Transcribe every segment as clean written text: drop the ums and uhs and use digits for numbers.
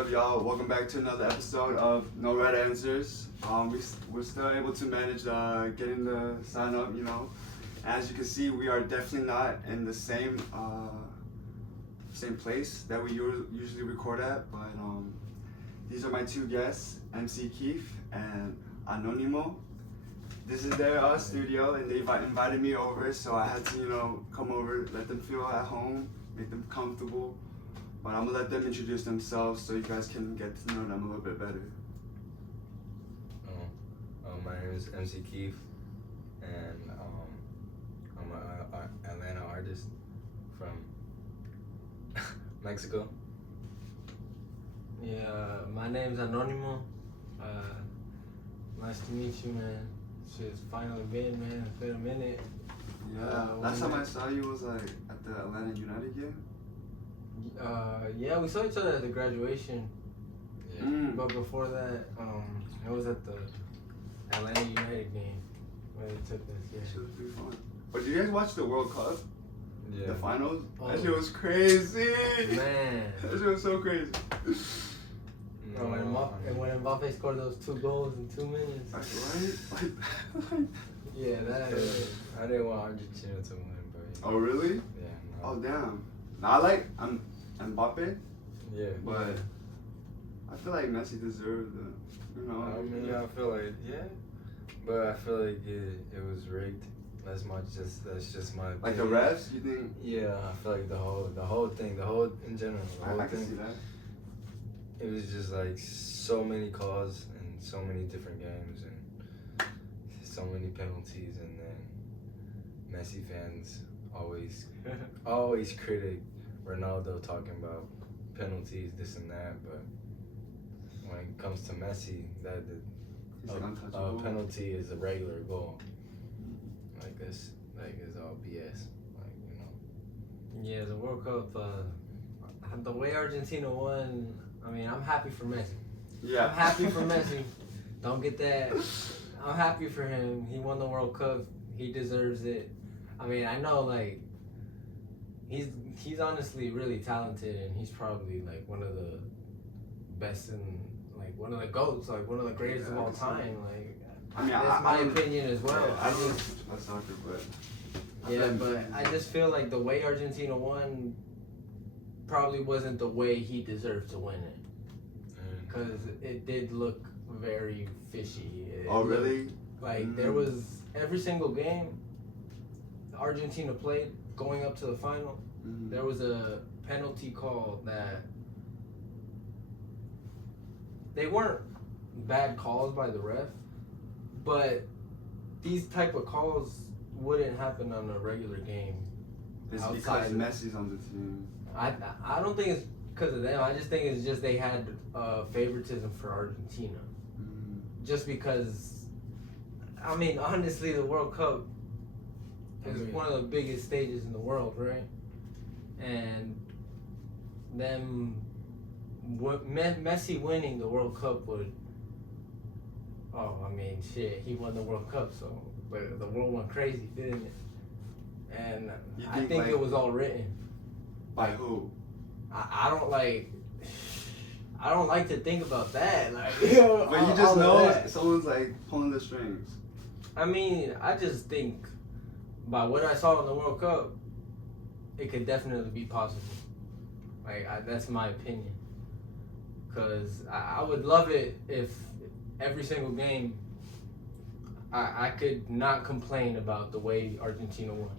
up, y'all? Welcome back to another episode of No Right Answers. We're still able to manage getting the sign up, you know. As you can see, we are definitely not in the same place that we usually record at, but these are my two guests, MC-KIEF and Anonimo. This is their studio, and they invited me over, so I had to, you know, come over, let them feel at home, make them comfortable. But I'm gonna let them introduce themselves so you guys can get to know them a little bit better. My name is MC-KIEF, and I'm an Atlanta artist from Mexico. Yeah, my name's Anonimo. Nice to meet you, man. Shit's finally been, man. It's been a minute. Yeah, last time I saw you was like at the Atlanta United game. Yeah, we saw each other at the graduation. Yeah. But before that, it was at the Atlanta United game where they took us. Yeah. That shit was pretty fun. But did you guys watch the World Cup? Yeah. The finals? Oh. That shit was crazy. Man. That shit was so crazy. When Mbappe scored those 2 goals in 2 minutes. That's right. Yeah, that. I didn't want Argentina to win, but Oh really? yeah. No. Oh damn. Now I like Mbappe, Yeah. but I feel like Messi deserved the, you know. I mean, yeah, I feel like but I feel like it was rigged. That's just my opinion. Like the refs, you think? Yeah, I feel like the whole thing, in general, the whole I can thing. see that. It was just like so many calls and so many different games and so many penalties, and then Messi fans always critic Ronaldo talking about penalties, this and that, but when it comes to Messi, He's like untouchable. a penalty is a regular goal. Like this, like it's all BS. Like, you know. Yeah, the World Cup. The way Argentina won. I mean, I'm happy for Messi. Yeah. I'm happy for Messi. Don't get that. I'm happy for him. He won the World Cup. He deserves it. I mean, I know, like, he's honestly really talented, and he's probably like one of the best and like one of the GOATs, like one of the greatest of all time. Like, I mean, that's my opinion as well. Yeah, I don't know about soccer, but but I just feel like the way Argentina won probably wasn't the way he deserved to win it, because it did look very fishy. Oh really? Like there was every single game Argentina played going up to the final, there was a penalty call that they weren't bad calls by the ref, but these type of calls wouldn't happen on a regular game. It's outside. because Messi's on the team. I don't think it's because of them. I just think it's just they had favoritism for Argentina. Just because, I mean, honestly, the World Cup is one of the biggest stages in the world, right? And Messi winning the World Cup would, he won the World Cup, so the world went crazy, didn't it? And I think it was all written. By who? I don't like to think about that. Like, but you just know someone's like pulling the strings. I mean, I just think by what I saw in the World Cup, it could definitely be possible. Like, that's my opinion. Because I would love it if every single game I could not complain about the way Argentina won.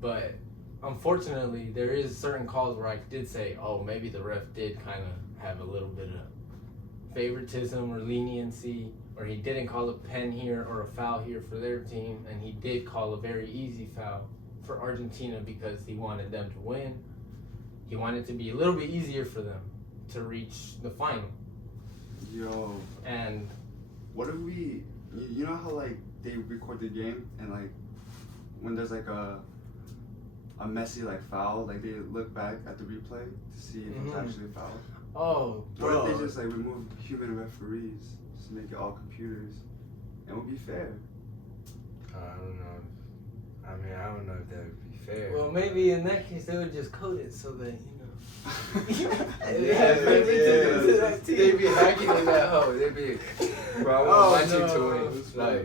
But unfortunately, there is certain calls where I did say, oh, maybe the ref did kind of have a little bit of favoritism or leniency, or he didn't call a pen here or a foul here for their team, and he did call a very easy foul for Argentina because he wanted them to win. He wanted it to be a little bit easier for them to reach the final. Yo. And what if you know how like they record the game and like when there's like a Messi like foul, like they look back at the replay to see if it's actually a foul. Oh, bro. What if they just like remove human referees, just make it all computers? It would be fair. I don't know. I mean, I don't know if that would be fair. Well, maybe in that case they would just code it so that, you know. They be hacking in that hoe. They be, bro, I want my team to win. Like,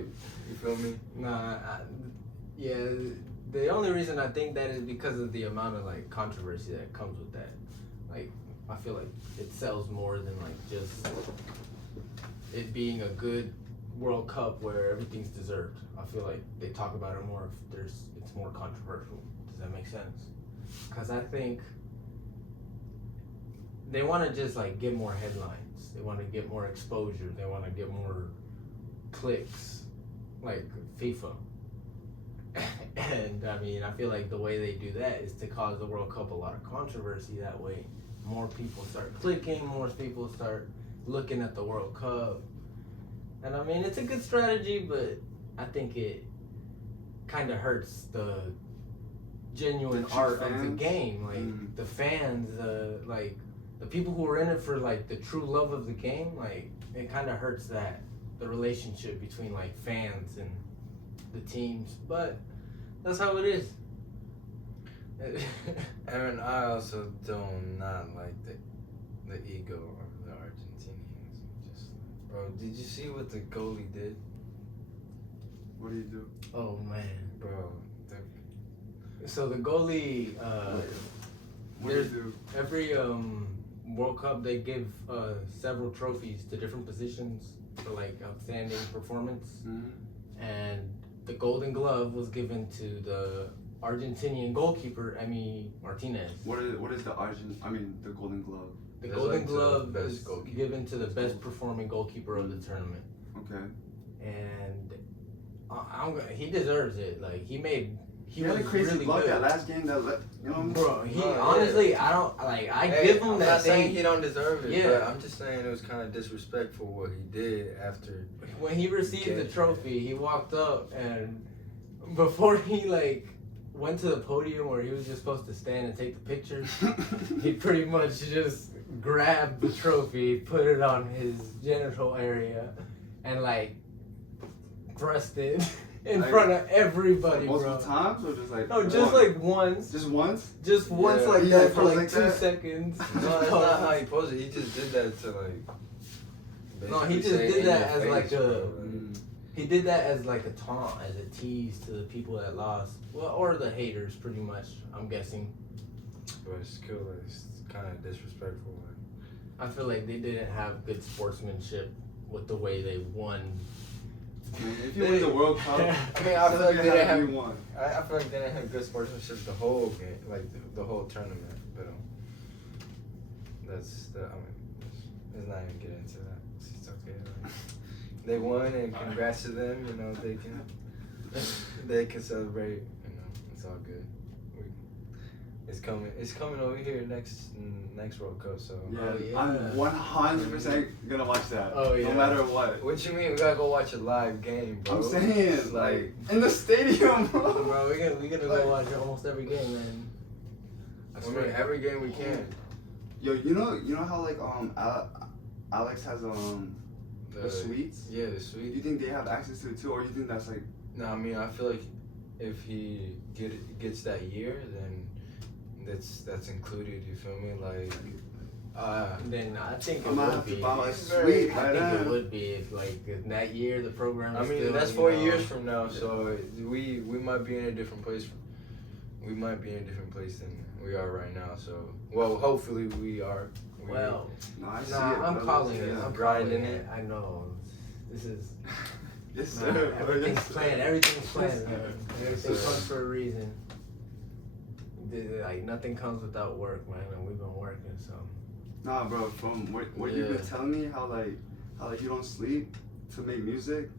you feel me? Nah, yeah. The only reason I think that is because of the amount of like controversy that comes with that. Like, I feel like it sells more than like just it being a good World Cup where everything's deserved. I feel like they talk about it more if it's more controversial. Does that make sense? Because I think they want to just like get more headlines. They want to get more exposure. They want to get more clicks, like FIFA. And I mean, I feel like the way they do that is to cause the World Cup a lot of controversy. That way, more people start clicking, more people start looking at the World Cup. And I mean, it's a good strategy, but I think it kind of hurts the genuine art of the game. Like the fans, like the people who are in it for like the true love of the game. Like it kind of hurts the relationship between like fans and the teams, but that's how it is. And I also do not like the ego of the Argentinians. Just, bro, did you see what the goalie did? What do you do? Oh man, bro. So the goalie, What do you do? every World Cup they give several trophies to different positions for like outstanding performance, and the Golden Glove was given to the Argentinian goalkeeper Martinez. What is the Golden Glove? The It's Golden like to Glove the best is goalkeeper. given to the best performing goalkeeper of the tournament, Okay. and he deserves it. Like he had was a crazy really luck good. that last game that Bro, No, honestly, I don't like. I give him I'm that not saying thing. he don't deserve it, Yeah. but I'm just saying it was kind of disrespectful what he did after. When he received the trophy, he walked up and before he like went to the podium where he was just supposed to stand and take the picture, he pretty much just grabbed the trophy, put it on his genital area, and like thrust it in front of everybody, multiple bro. times or just like No, just like once. Just once? Just once Yeah. like He that like for posed like like 2 that? seconds. No, that's not how he posed it. He just did that to like. No, he basically just say did in that your as like face, a. bro, He did that as like a taunt, as a tease to the people that lost. Well, or the haters, pretty much, I'm guessing. But it's cool. It's kind of disrespectful. I feel like they didn't have good sportsmanship with the way they won. If you win the World Cup, I mean, I feel like they didn't have. you won. I feel like they didn't have good sportsmanship the whole game, like the whole tournament. But that's the. I mean, let's not even get into that. It's okay. Like, they won, and congrats to them. You know, they can celebrate. You know, it's all good. It's coming over here next World Cup. So Yeah, I'm 100% gonna watch that. Oh, yeah. No matter what. what you mean? We gotta go watch a live game, bro. I'm saying, like, in the stadium, bro. Bro, we're gonna go watch almost every game, man. I mean, every game we can. Yo, you know how like Alex has the suites? Yeah, the Do suite. you think they have access to it too, or you think that's like? No, I mean, I feel like if he gets that year, then that's included. You feel me? Like, Then I think it I'm gonna would have to be. buy my I suite by think it then. would be if like if that year the program. I is mean, still, that's you 4 know, years from now, so we might be in a different place. We might be in a different place than we are right now. So, well, hopefully we are. Well, No, I see nah, it, I'm brother. calling it. Yeah. I'm grinding calling it. I know. This is. Yes, Nah, sir. everything's Yes, sir. planned. Everything's planned. Man. Everything sir. comes for a reason. Like nothing comes without work, man. And we've been working, so. Nah, bro. From what you've been telling me, how you don't sleep to make music,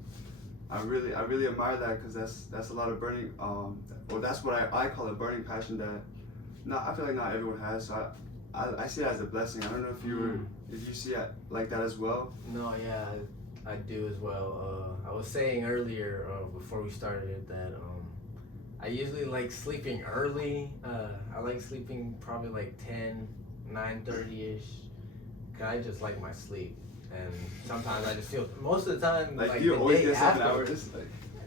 I really admire that, because that's a lot of burning. Or that's what I call a burning passion that, I feel like not everyone has. So I see it as a blessing. I don't know if you see it like that as well. No, yeah, I do as well. I was saying earlier before we started that I usually like sleeping early. I like sleeping probably like 9:30ish. Cause I just like my sleep, and sometimes I just feel most of the time Like like you the always day get 7 after. hours.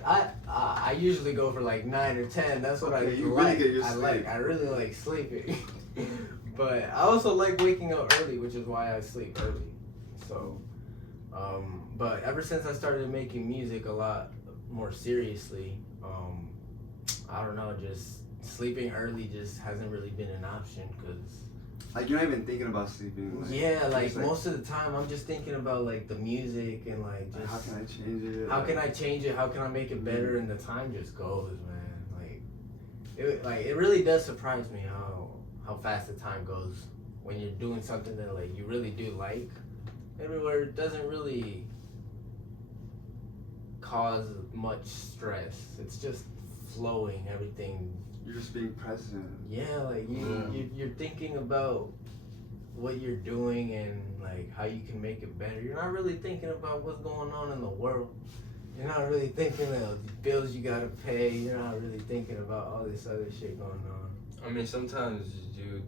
Like, I usually go for like 9 or 10. That's what Okay, I you like. really get your I sleep. really like sleeping. But I also like waking up early, which is why I sleep early. So, but ever since I started making music a lot more seriously, I don't know, just sleeping early just hasn't really been an option because. Like you're not even thinking about sleeping. Like, Yeah, like most of the time I'm just thinking about like the music and like just how can I change it? How can I change it? How can I make it better? And the time just goes, man. It really does surprise me how fast the time goes when you're doing something that like you really do like. Everywhere it doesn't really cause much stress. It's just flowing, everything. You're just being present. Yeah, like you're thinking about what you're doing and like how you can make it better. You're not really thinking about what's going on in the world. You're not really thinking of the bills you gotta pay. You're not really thinking about all this other shit going on. I mean, sometimes you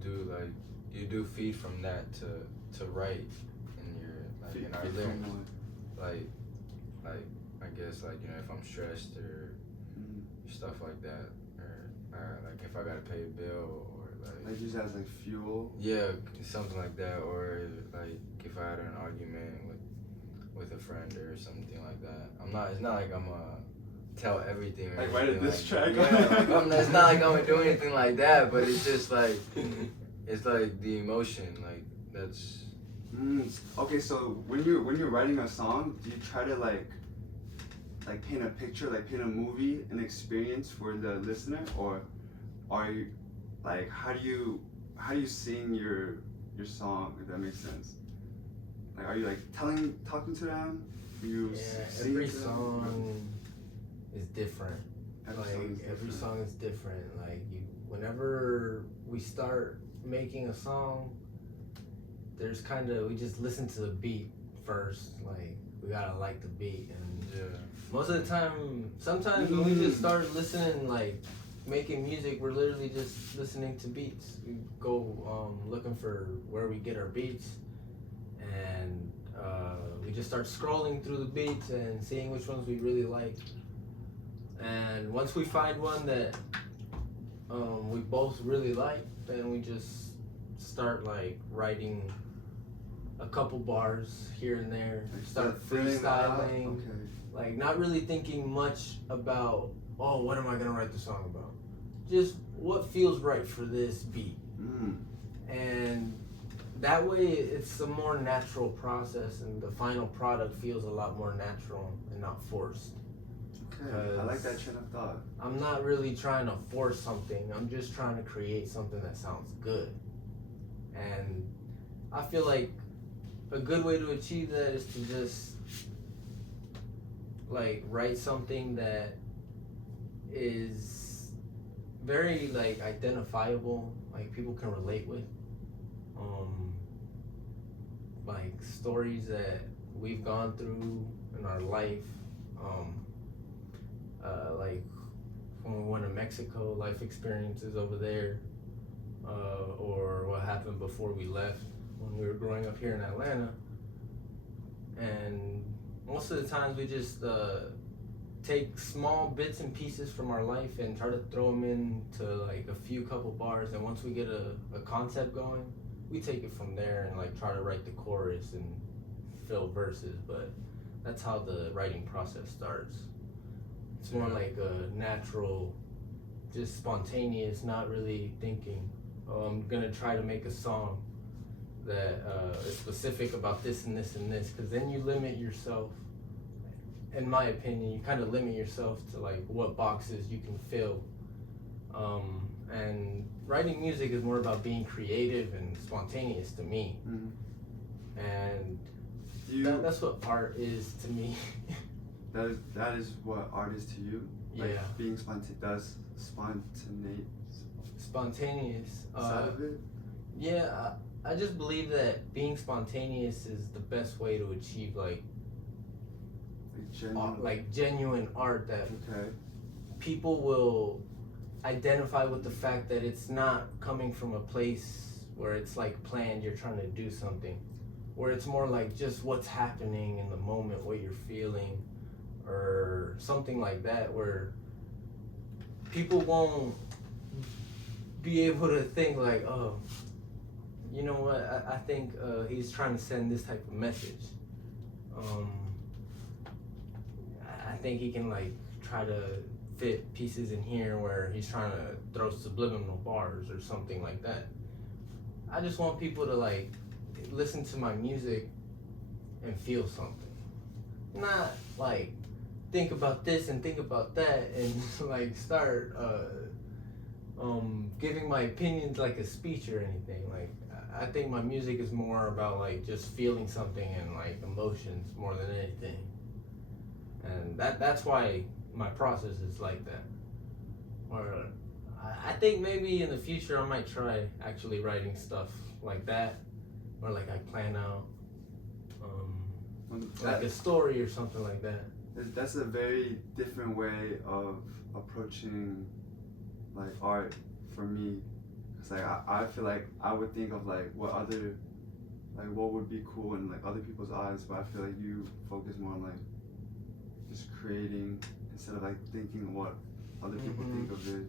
do feed from that to write in your like in our lyrics. Like I guess like if I'm stressed or stuff like that, or like if I gotta pay a bill or like use that as like fuel. Yeah, something like that, or like if I had an argument with a friend or something like that. It's not like I'm gonna tell everything. Or like write a diss track. Yeah, it's not like I'm gonna do anything like that, but it's just like it's like the emotion, like that's. Okay, so when you're writing a song, do you try to like paint a picture, like paint a movie, an experience for the listener, or are you like how do you sing your song, if that makes sense? Like, are you like talking to them? Every song is different. Every song is different. Like whenever we start making a song, there's we just listen to the beat first. Like we gotta like the beat, and most of the time, sometimes when we just start listening, like making music, we're literally just listening to beats. We go looking for where we get our beats, and we just start scrolling through the beats and seeing which ones we really like. And once we find one that we both really like, then we just start like writing a couple bars here and there. Start freestyling. Okay. Like not really thinking much about, oh, what am I gonna write the song about? Just what feels right for this beat. And that way it's a more natural process and the final product feels a lot more natural and not forced. Okay, I like that train of thought. I'm not really trying to force something. I'm just trying to create something that sounds good. And I feel like a good way to achieve that is to just like write something that is very like identifiable, like people can relate with. Like stories that we've gone through in our life. Like when we went to Mexico, life experiences over there, or what happened before we left when we were growing up here in Atlanta. And most of the times we just take small bits and pieces from our life and try to throw them into like a couple bars, and once we get a concept going, we take it from there and like try to write the chorus and fill verses. But that's how the writing process starts. It's more like a natural, just spontaneous, not really thinking, oh, I'm gonna try to make a song that is specific about this and this and this, because then you limit yourself. In my opinion, you kind of limit yourself to like what boxes you can fill. And writing music is more about being creative and spontaneous to me. And that's what art is to me. That is what art is to you? Like Yeah. being spontaneous. Spontaneous. Side of it? Yeah, I just believe that being spontaneous is the best way to achieve like genuine art that people will identify with the fact that it's not coming from a place where it's like planned, you're trying to do something, where it's more like just what's happening in the moment, what you're feeling, or something like that, where people won't be able to think like, oh, you know what? I think he's trying to send this type of message. I think he can like try to fit pieces in here where he's trying to throw subliminal bars or something like that. I just want people to like listen to my music and feel something, not like think about this and think about that and like start giving my opinions like a speech or anything. Like I think my music is more about like just feeling something and like emotions more than anything, and that's why my process is like that. Or I think maybe in the future I might try actually writing stuff like that, or like I plan out like a story or something like that. That's a very different way of approaching like art for me. It's like I feel like I would think of like what would be cool in like other people's eyes, but I feel like you focus more on like just creating instead of like thinking what other people think of it.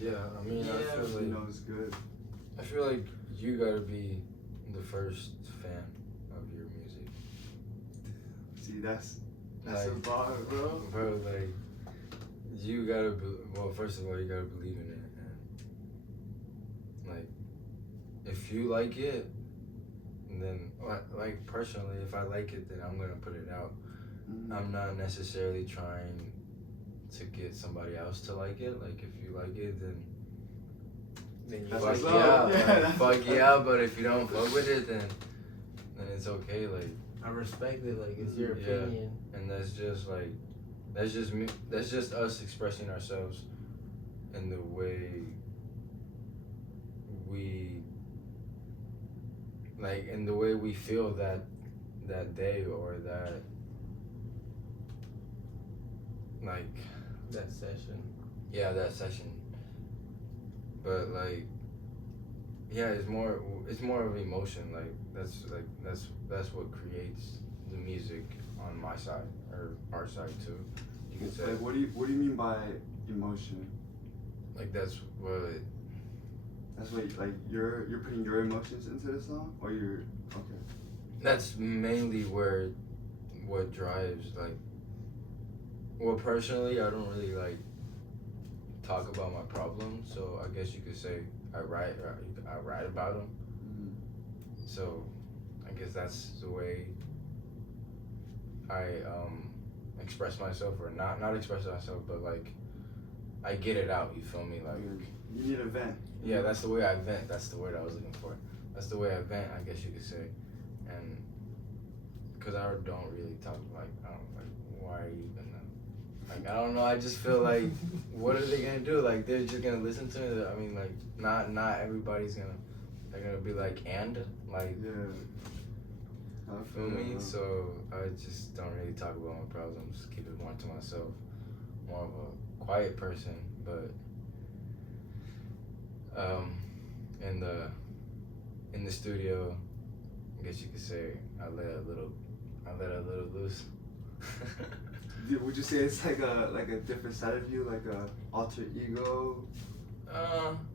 Yeah, I mean, I feel like, you know, it's good. I feel like you gotta be the first fan of your music. See, that's Like, a bar, bro. Bro, like, you gotta well, first of all, you gotta believe in it, and like, if you like it, then like personally, if I like it, then I'm gonna put it out. I'm not necessarily trying to get somebody else to like it. Like, if you like it, then you fuck like yeah, it. like, fuck yeah. But if you don't fuck with it, then it's okay. Like, I respect it. Like it's your Yeah. opinion. And that's just like, that's just me. That's just us expressing ourselves in the way we like, in the way we feel that day or that like That session. yeah, that session. But like, yeah, it's more of emotion. Like that's what creates the music on my side or our side too. You could say. Like, what do you mean by emotion? Like that's what. That's what like you're putting your emotions into the song, or you're okay. That's mainly what drives like. Well, personally, I don't really like talk about my problems, so I guess you could say I write about them. Mm-hmm. So, I guess that's the way I express myself, or not express myself, but like I get it out. You feel me? Like You need a vent. yeah, that's the way I vent. That's the word I was looking for. That's the way I vent, I guess you could say, and because I don't really talk like I don't like why are you even like I don't know. I just feel like what are they gonna do? Like they're just gonna listen to it. I mean, like not everybody's they're gonna be like and like Yeah. I feel me? that. So I just don't really talk about my problems. Keep it more to myself. More of a quiet person, but in the studio, I guess you could say I let a little loose. Would you say it's like a different side of you, like a alter ego,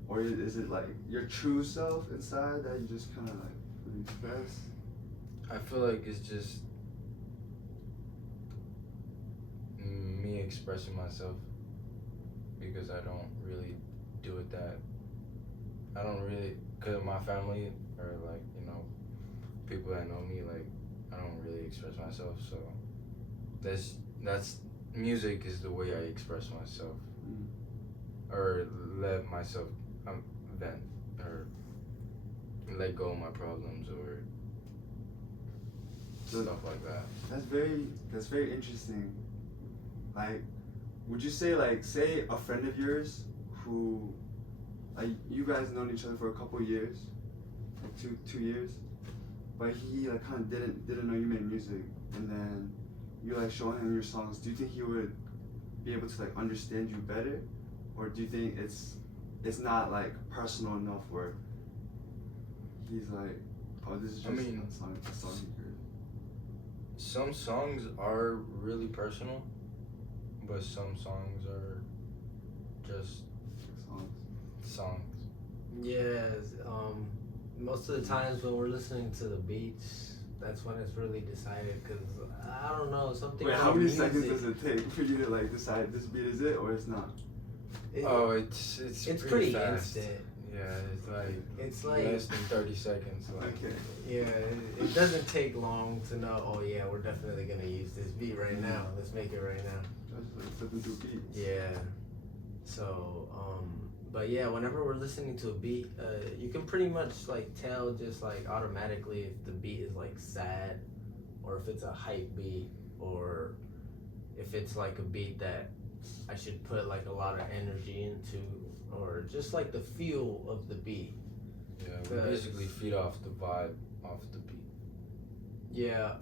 or is it like your true self inside that you just kind of like really express? I feel like it's just me expressing myself because I don't really do it that. I don't really, cause of my family or like people that know me, like I don't really express myself. So that's music is the way I express myself, or let myself vent or let go of my problems or stuff like that. That's very interesting. Like, would you say like say a friend of yours who, like you guys known each other for a couple years, like two years, but he like kind of didn't know you made music, and then you like show him your songs. Do you think he would be able to like understand you better, or do you think it's not like personal enough where he's like, oh, this is just a song he heard? Some songs are really personal, but some songs are just Songs. songs. Yes. most of the times when we're listening to the beats, that's when it's really decided. Cause I don't know something. Wait, how about many music, seconds does it take for you to like decide this beat is it or it's not? It's pretty fast. instant. Yeah, It's like less than 30 seconds. Like, Okay. yeah, it doesn't take long to know. Oh yeah, we're definitely gonna use this beat right now. Let's make it right now. That's like flipping through beats. Yeah. So, but yeah, whenever we're listening to a beat, you can pretty much like tell just like automatically if the beat is like sad, or if it's a hype beat, or if it's like a beat that I should put like a lot of energy into, or just like the feel of the beat. yeah, we basically feed off the vibe off the beat. Yeah.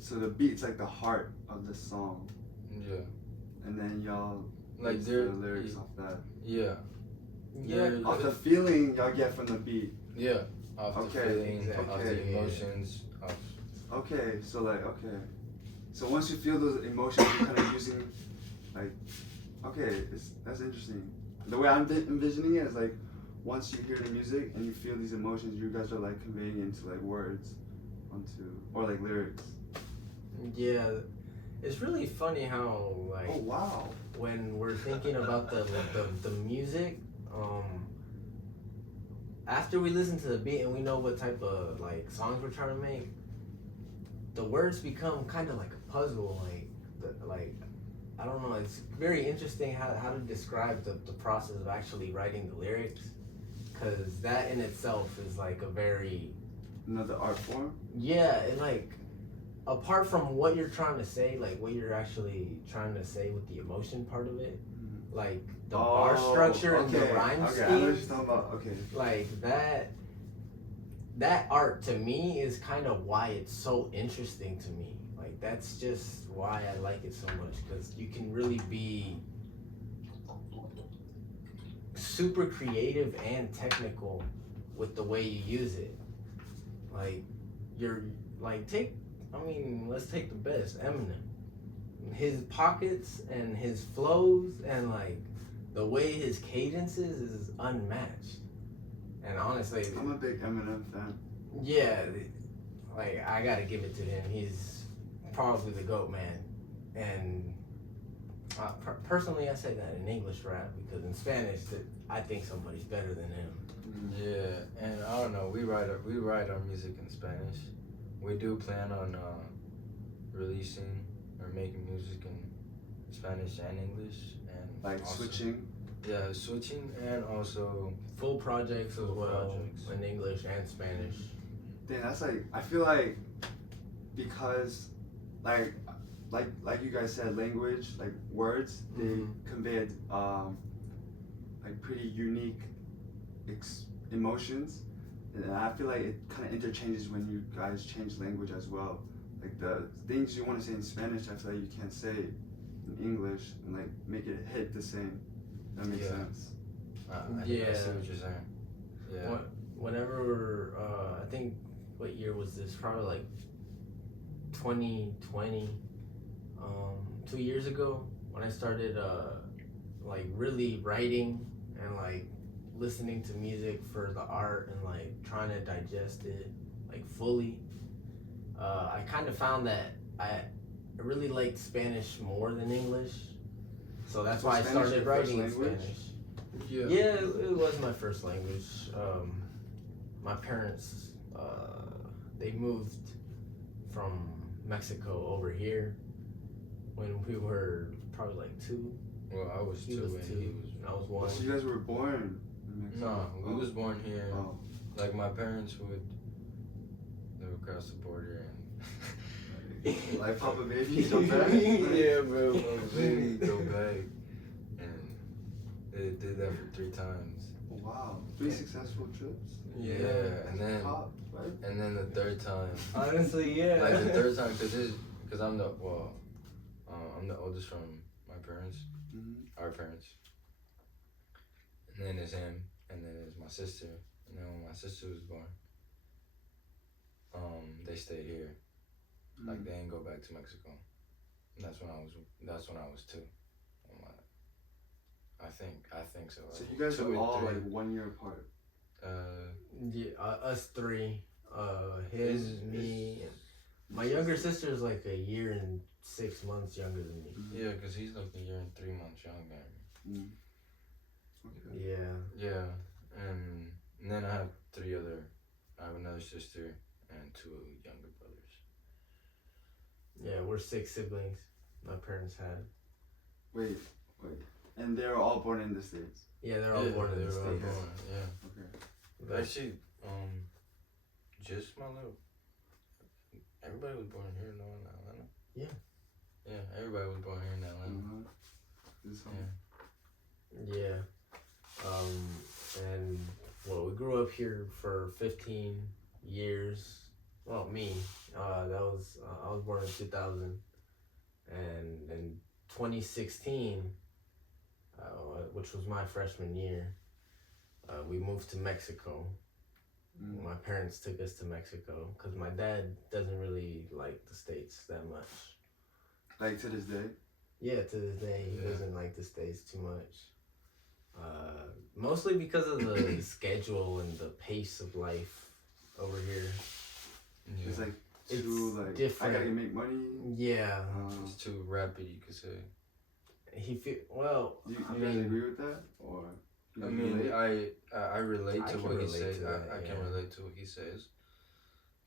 So the beat's like the heart of the song, Yeah, and then y'all like base the there. lyrics off that. Yeah, Yeah. There- Off the feeling y'all get from the beat. yeah, off the Okay, feeling, exactly. off Okay. the emotions, off. Okay, so like okay, so once you feel those emotions, you're kind of using like okay, that's interesting. The way I'm envisioning it is like once you hear the music and you feel these emotions, you guys are like conveying into like words, onto or like lyrics. Yeah. It's really funny how like. Oh wow. When we're thinking about the music, after we listen to the beat and we know what type of like songs we're trying to make, the words become kind of like a puzzle. Like I don't know. It's very interesting how to describe the process of actually writing the lyrics, because that in itself is like a very Another art form. yeah, and like apart from what you're trying to say, like what you're actually trying to say with the emotion part of it, like the bar structure and the rhyme Okay, I know what you're scheme, talking about. Okay. like that art to me is kind of why it's so interesting to me. Like that's just why I like it so much, because you can really be super creative and technical with the way you use it. Like you're like let's take the best, Eminem. His pockets and his flows and like the way his cadences is unmatched. And honestly, I'm a big Eminem fan. yeah, like I gotta give it to him. He's probably the GOAT, man. And personally, I say that in English rap, because in Spanish, I think somebody's better than him. Yeah, and I don't know. We write our music in Spanish. We do plan on releasing or making music in Spanish and English, and Like also, switching. Yeah, switching, and also Full projects as Full well, projects. in English and Spanish. Dang, that's like I feel like because like you guys said, language, like words, they convey like pretty unique emotions, and I feel like it kind of interchanges when you guys change language as well. Like the things you want to say in Spanish, I feel like you can't say in English and like make it hit the same. That makes Yeah. sense. I Yeah. see what you're saying. Yeah. Whenever I think, what year was this? Probably like 2020, 2 years ago, when I started like really writing and like listening to music for the art and like trying to digest it like fully. I kind of found that I really liked Spanish more than English, so that's why I Spanish started your first writing in language? Spanish. Yeah. Yeah, it was my first language. My parents, they moved from Mexico over here when we were probably like 2. Well, I was He 2 was and 2, he was. and I was 1. So you guys were born in Mexico? No, we was born here. Oh. Like my parents would live across the border and Like Papa Baby, come back? yeah, bro, baby, go back. And they did that for 3 times. Wow, 3 successful trips. Yeah, and then Pop, right? and then the 3rd time. Honestly, yeah. Like the 3rd time, cause I'm the oldest from my parents, our parents. And then there's him, and then there's my sister. And then when my sister was born, they stayed here. Like they didn't go back to Mexico. And that's when I was 2. I'm like, I think so. So Like you guys 2 are or all 3. like 1 year apart. Yeah, us three. Him, me, and my younger sister is like a year and 6 months younger than me. Yeah, because he's like a year and 3 months younger. Mm. Okay. Yeah. Yeah, and then I have I have another sister and 2 younger brothers. Yeah, we're 6 siblings. My parents had. Wait. And they were all born in the States. Yeah, they're all born in the States. Yeah. Okay. But Actually, just my little. Everybody was born here in Atlanta. Yeah. Yeah, everybody was born here in Atlanta. This yeah. And well, we grew up here for 15 years. Well, me. I was born in 2000, and in 2016, which was my freshman year, we moved to Mexico. My parents took us to Mexico because my dad doesn't really like the States that much. Like to this day? Yeah, to this day, he doesn't like the States too much. Mostly because of the schedule and the pace of life over here. Yeah. It's like It's too like different. I gotta make money. Yeah. It's too rapid, you could say. You guys agree with that, or? I mean, I relate to what he says. I can yeah. relate to what he says,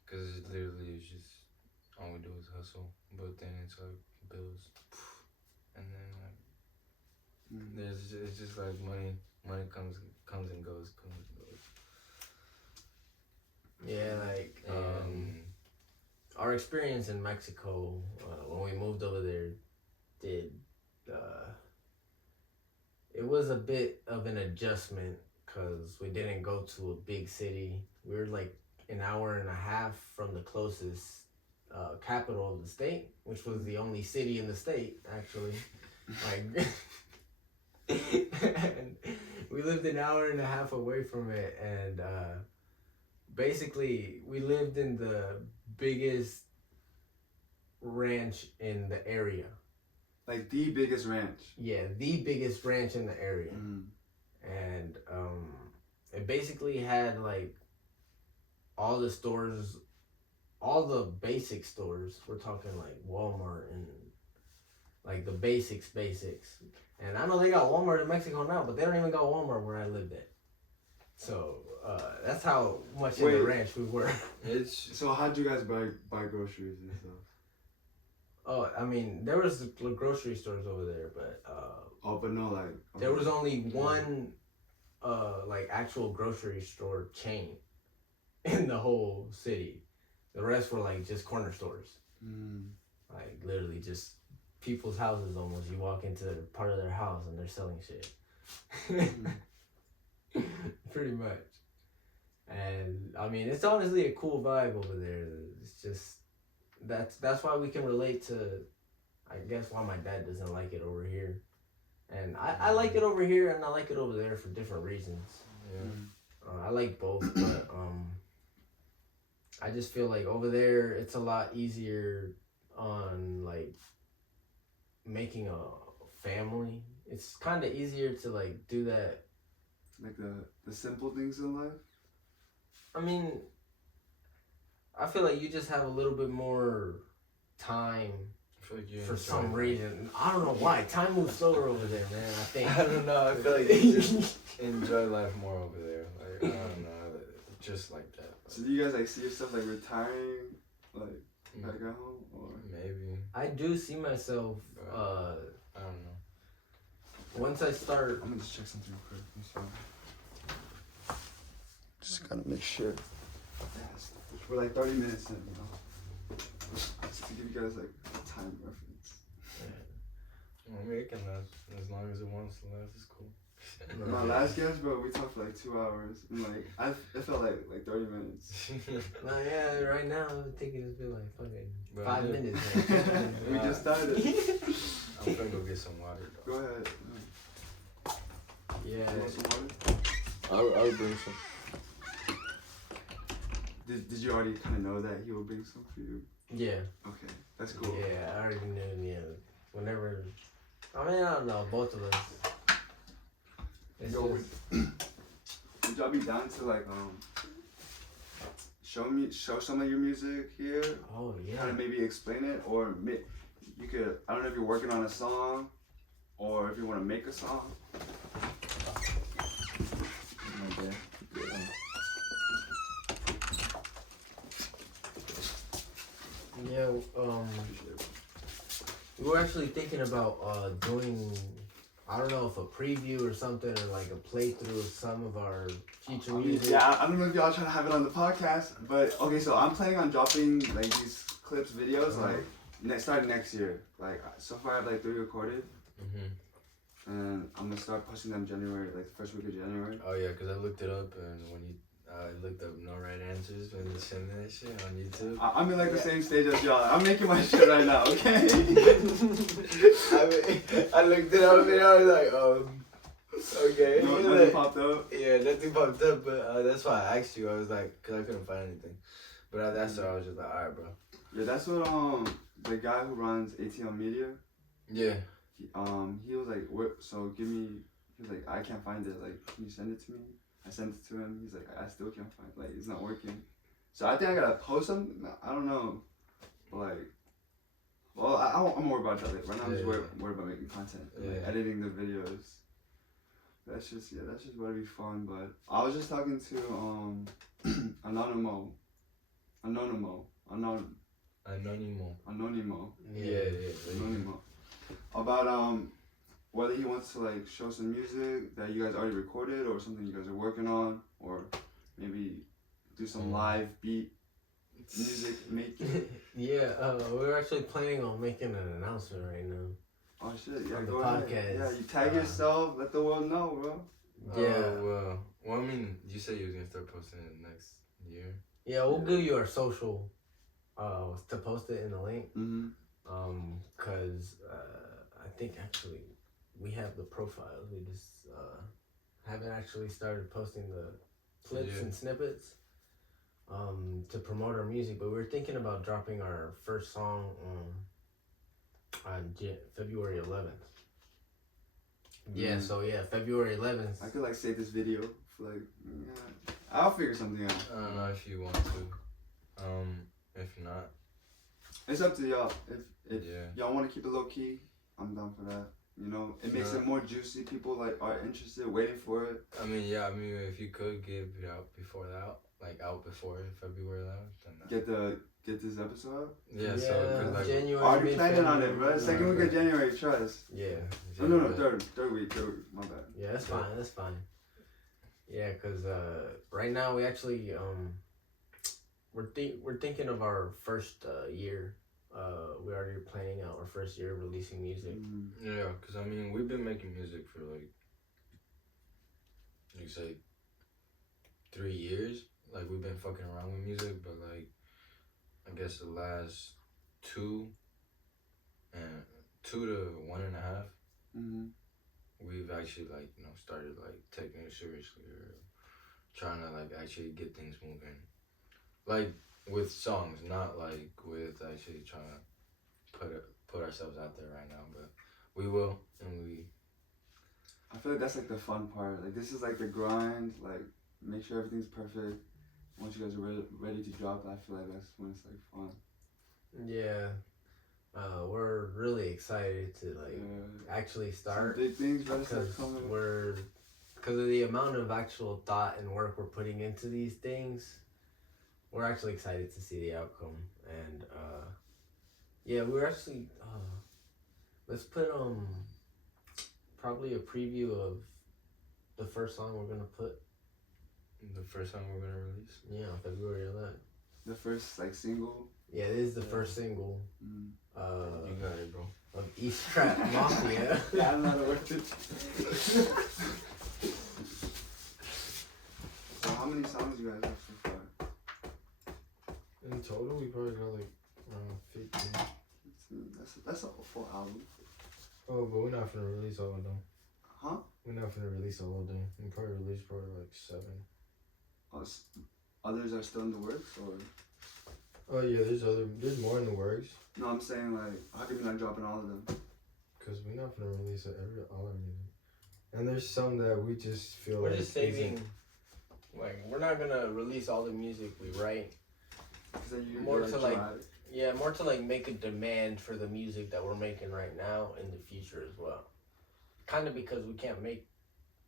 because it literally is just all we do is hustle. But then it's like bills, and then like it's just like money comes and goes. Yeah, like our experience in Mexico when we moved over there it was a bit of an adjustment because we didn't go to a big city. We were like an hour and a half from the closest capital of the state, which was the only city in the state, actually. Like, and we lived an hour and a half away from it, and basically we lived in the biggest ranch in the area. Like the biggest ranch. Yeah, the biggest ranch in the area. And it basically had like all the stores, all the basic stores. We're talking like Walmart and like the basics. And I know they got Walmart in Mexico now, but they don't even got Walmart where I lived at. So that's how much in the ranch we were. So how'd you guys buy groceries and stuff? Oh, I mean, there was grocery stores over there, but but no, like there was only one like actual grocery store chain in the whole city. The rest were like just corner stores. Like literally just people's houses almost. You walk into part of their house and they're selling shit. Pretty much. And I mean, it's honestly a cool vibe over there. It's just that's why we can relate to, I guess, why my dad doesn't like it over here. And I like it over here and I like it over there for different reasons. Yeah. I like both, but I just feel like over there it's a lot easier on like making a family. It's kind of easier to like do that. Like the simple things in life? I mean, I feel like you just have a little bit more time for some reason. I don't know why. Time moves slower over there, man. I think. I don't know. I feel like you just enjoy life more over there. Like, I don't know. Just like that. So do you guys like see yourself like retiring, like back at home, or maybe? I do see myself. I don't know. Once I start, I'm gonna just check something real quick. Just gotta make sure. We're like 30 minutes in, you know. Just to give you guys like a time reference. Yeah. I mean, it can last as long as it wants to last. It's cool. My last guest, bro, we talked for like 2 hours, and like it felt like 30 minutes. No, yeah, right now I'm thinking it's been like fucking 5 minutes. We just started. I'm gonna go get some water, though. Go ahead. Yeah. You want some water? I'll bring some. Did you already kind of know that he would bring some for you? Yeah. Okay, that's cool. Yeah, I already knew. Yeah. Whenever, I mean, I don't know, both of us. It's Yo, just, would y'all be down to like show some of your music here? Oh yeah. Kind of maybe explain it, or you could. I don't know if you're working on a song, or if you want to make a song. Okay. Yeah. We were actually thinking about doing, I don't know if a preview or something, or like a playthrough of some of our future music. Yeah, I don't know if y'all trying to have it on the podcast, but okay, so I'm planning on dropping like these clips, videos, like starting next year. Like so far, I have like 3 recorded, and I'm gonna start posting them January, like the first week of January. Oh yeah, cause I looked it up, and when you looked up no right answers when you send that shit on YouTube. I'm in like the same stage as y'all. I'm making my shit right now, okay? I looked it up and I was like, okay. Nothing popped up. Yeah, nothing popped up, but that's why I asked you. I was like, cause I couldn't find anything. But that's why I was just like, alright, bro. Yeah, that's what the guy who runs ATL Media. Yeah. He was like, so give me. He was like, I can't find it. Like, can you send it to me? I sent it to him. He's like, I still can't find. Like, it's not working. So I think I gotta post them. I don't know. But like, well, I'm worried about that. Like, right now I'm just worried about making content, like editing the videos. That's just gonna be fun. But I was just talking to Anonimo. Yeah. Anonimo. About whether he wants to like show some music that you guys already recorded, or something you guys are working on, or maybe do some live beat music making. Yeah, we're actually planning on making an announcement right now. Oh shit, yeah, on the go podcast. ahead. Yeah, you tag yourself, let the world know, bro. Yeah. Well, I mean, you said you was gonna start posting it next year. Yeah, we'll give you our social to post it in the link. Cause I think actually we have the profiles. We just haven't actually started posting the clips and snippets to promote our music. But we're thinking about dropping our first song on February 11th. Yeah, so yeah, February 11th. I could like save this video for like, I'll figure something out. I don't know if you want to. If not, it's up to y'all. If yeah. y'all want to keep it low key, I'm down for that. You know, it makes it more juicy. People like are interested, waiting for it. I mean, if you could give it out before that, like out before February 11th, then Get this episode out? Yeah, so like, January. Already planning on it, bro. Second week of January, trust. Yeah. No, third week, my bad. Yeah, that's fine. Yeah, cause right now we actually we're thinking of our first year. We're already planning out our first year of releasing music. Yeah, cause I mean we've been making music for like you say 3 years. Like we've been fucking around with music, but like I guess the last 2 to 1.5, we've actually like started like taking it seriously or trying to like actually get things moving, like with songs, not like with actually trying to put ourselves out there right now. But we will, and I feel like that's like the fun part. Like this is like the grind. Like make sure everything's perfect. Once you guys are ready to drop, I feel like that's when it's like fun. Yeah, we're really excited to like actually start. Some big things better start coming. Because of the amount of actual thought and work we're putting into these things, we're actually excited to see the outcome. And yeah, we're actually let's put probably a preview of the first song we're gonna put. The first song we're gonna release? Yeah, on February 11th. The first like single? Yeah, this is the first single. You got it, bro. Of East Trap Mafia. Yeah, I don't know how to work it. So how many songs you guys have so far? In total, we probably got like around 15. That's a full album. Oh, but we're not gonna release all of them. Huh? We're not gonna release all of them. We'll probably release like 7. Others are still in the works, or? Oh yeah, there's more in the works. No, I'm saying like, how come you're not dropping all of them? Cause we're not gonna release all our music, and there's some that we just feel we're like just saving. Like, we're not gonna release all the music we write. 'Cause then you More to like, dramatic. yeah, more to like make a demand for the music that we're making right now in the future as well. Kind of because we can't make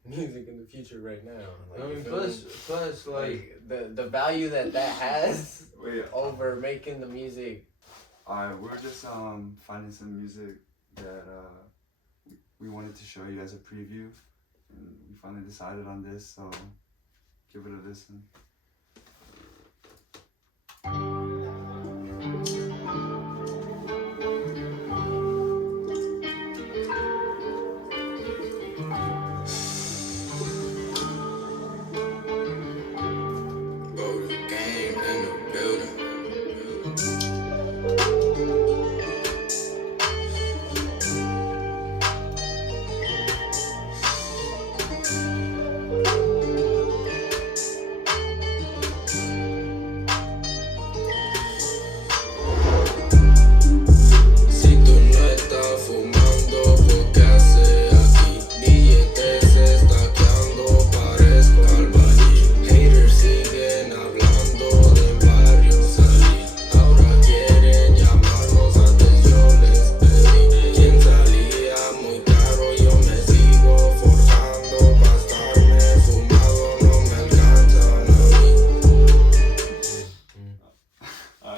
music in the future right now. Like, I you mean, feel me? plus, like, the value that has Wait, over making the music. alright, we're just finding some music that we wanted to show you as a preview, and we finally decided on this, so give it a listen.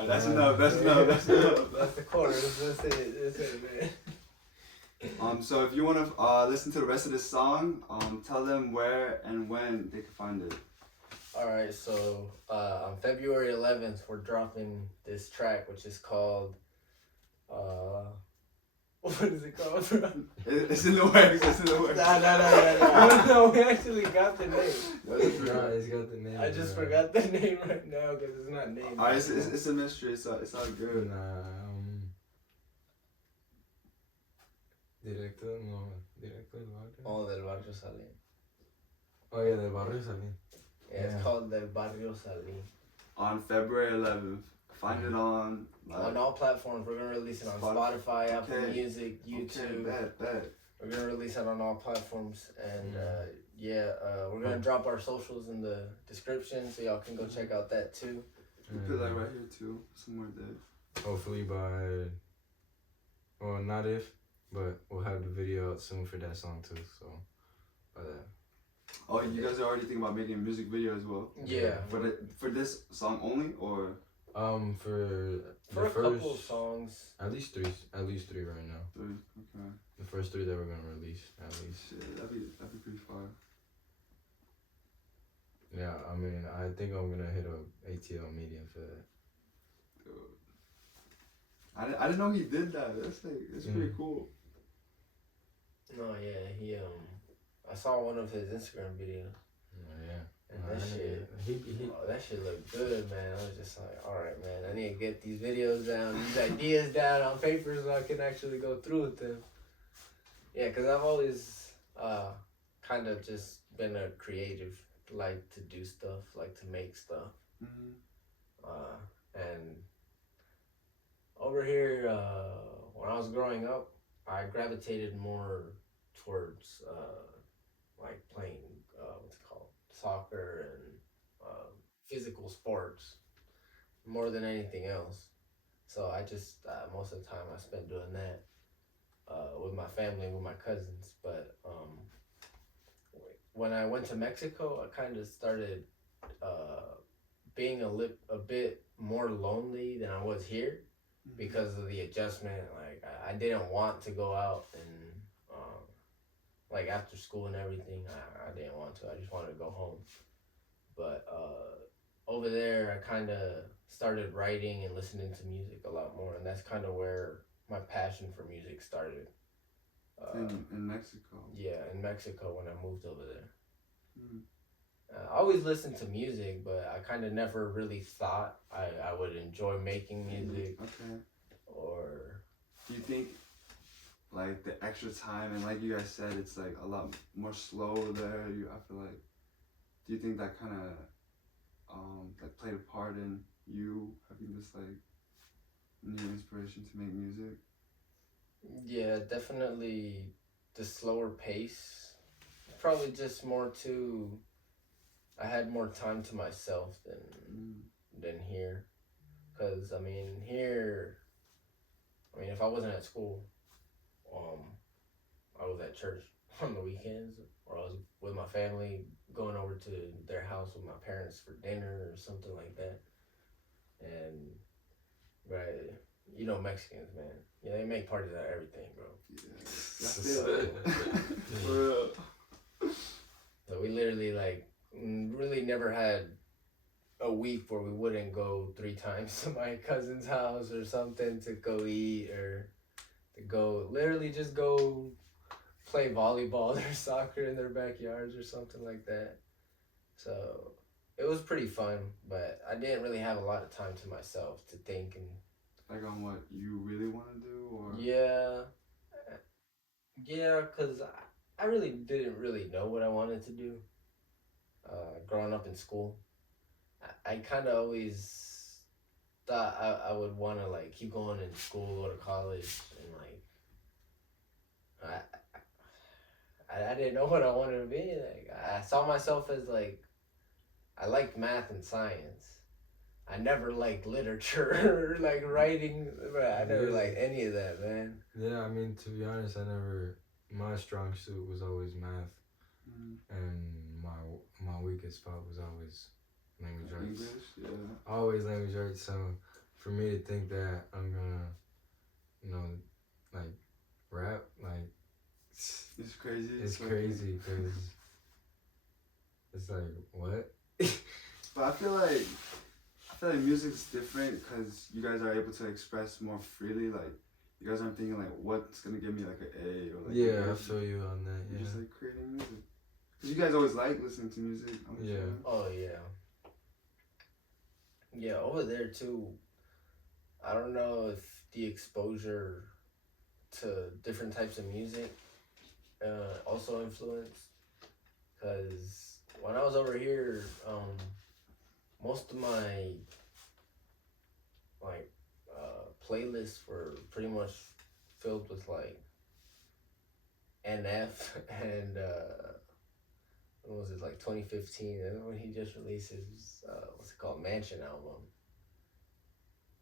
That's enough. That's That's the chorus. That's it, man. So if you want to listen to the rest of this song, tell them where and when they can find it. Alright, so on February 11th, we're dropping this track, which is called, what is it called, bro? It's in the works. It's in the works. No, we actually got the name. Nah, it's got the name. I just forgot the name right now because it's not named. Alright, it's a mystery. It's all good. Directo del barrio. Oh, Del Barrio Salín. Oh yeah, del barrio Salín. Yeah, it's called Del Barrio Salín. On February 11th. Find it on all platforms. We're gonna release it on Spotify, Apple Music, YouTube. Okay, bet. We're gonna release it on all platforms, and we're gonna drop our socials in the description, so y'all can go check out that too. We put that right here too, somewhere there. Hopefully by, well, not if, but we'll have the video out soon for that song too. So by that. Oh, you guys are already thinking about making a music video as well? Yeah. For this song only, or? For the a couple of songs. At least three right now. Three, okay. The first three that we're gonna release, at least. Shit, that'd be pretty far. Yeah, I mean, I think I'm gonna hit up ATL Media for that. Dude. I didn't know he did that. That's pretty cool. No, yeah, he I saw one of his Instagram videos. Yeah. And that shit, that shit looked good, man. I was just like, all right, man, I need to get these videos down, these ideas down on paper so I can actually go through with them. Yeah, because I've always kind of just been a creative, like to do stuff, like to make stuff. And over here, when I was growing up, I gravitated more towards like playing, what's it called? Soccer and physical sports more than anything else. So I just most of the time I spent doing that with my family, with my cousins. But when I went to Mexico, I kind of started being a bit more lonely than I was here because of the adjustment. Like I didn't want to go out and like after school and everything, I didn't want to. I just wanted to go home. But over there, I kind of started writing and listening to music a lot more, and that's kind of where my passion for music started. In Mexico? Yeah, in Mexico when I moved over there. I always listened to music, but I kind of never really thought I would enjoy making music. Okay. Or... Do you think, like, the extra time, and like you guys said, it's like a lot more slow there, I feel like, do you think that kind of like played a part in you having this like new inspiration to make music? Yeah, definitely the slower pace. Probably just more to I had more time to myself than here, cause I mean here, I mean if I wasn't at school, I was at church on the weekends, or I was with my family going over to their house with my parents for dinner or something like that, and but you know Mexicans, man, yeah, they make parties out of everything, bro. Yeah, for real. So we literally like really never had a week where we wouldn't go 3 times to my cousin's house or something to go eat or to go literally just go play volleyball or soccer in their backyards or something like that. So it was pretty fun, but I didn't really have a lot of time to myself to think and Like on what you really want to do, or yeah, cause I really didn't really know what I wanted to do. Growing up in school, I kind of always thought I would want to like keep going in school, go to college, and like I didn't know what I wanted to be. Like I saw myself as like I liked math and science. I never liked literature or like writing. I never liked any of that, man. Yeah, I mean, to be honest, my strong suit was always math, and my weakest spot was always language arts. English, yeah. Always language arts. So for me to think that I'm gonna, like rap, like it's crazy. It's crazy because it's like what? But I feel like music's different because you guys are able to express more freely. Like you guys aren't thinking like what's gonna give me like an A or like yeah, I feel you on that. You're Yeah, just like creating music because you guys always like listening to music. I'm yeah. sure. Oh yeah. Yeah, over there too. I don't know if the exposure to different types of music also influenced. Because when I was over here, most of my like playlists were pretty much filled with like NF and what was it, like 2015, and when he just released his what's it called, Mansion album.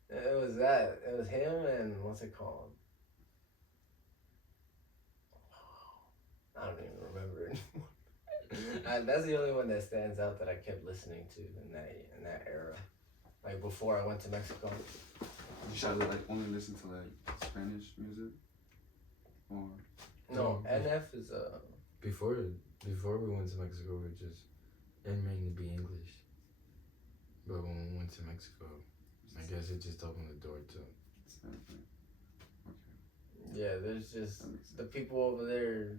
It was him and what's it called, I don't even remember anymore. That's the only one that stands out that I kept listening to in that era, like before I went to Mexico. You should like only listen to like Spanish music, or no, NF is Before we went to Mexico, it mainly be English. But when we went to Mexico, I guess it just opened the door to. Okay. Yeah, there's just the people over there.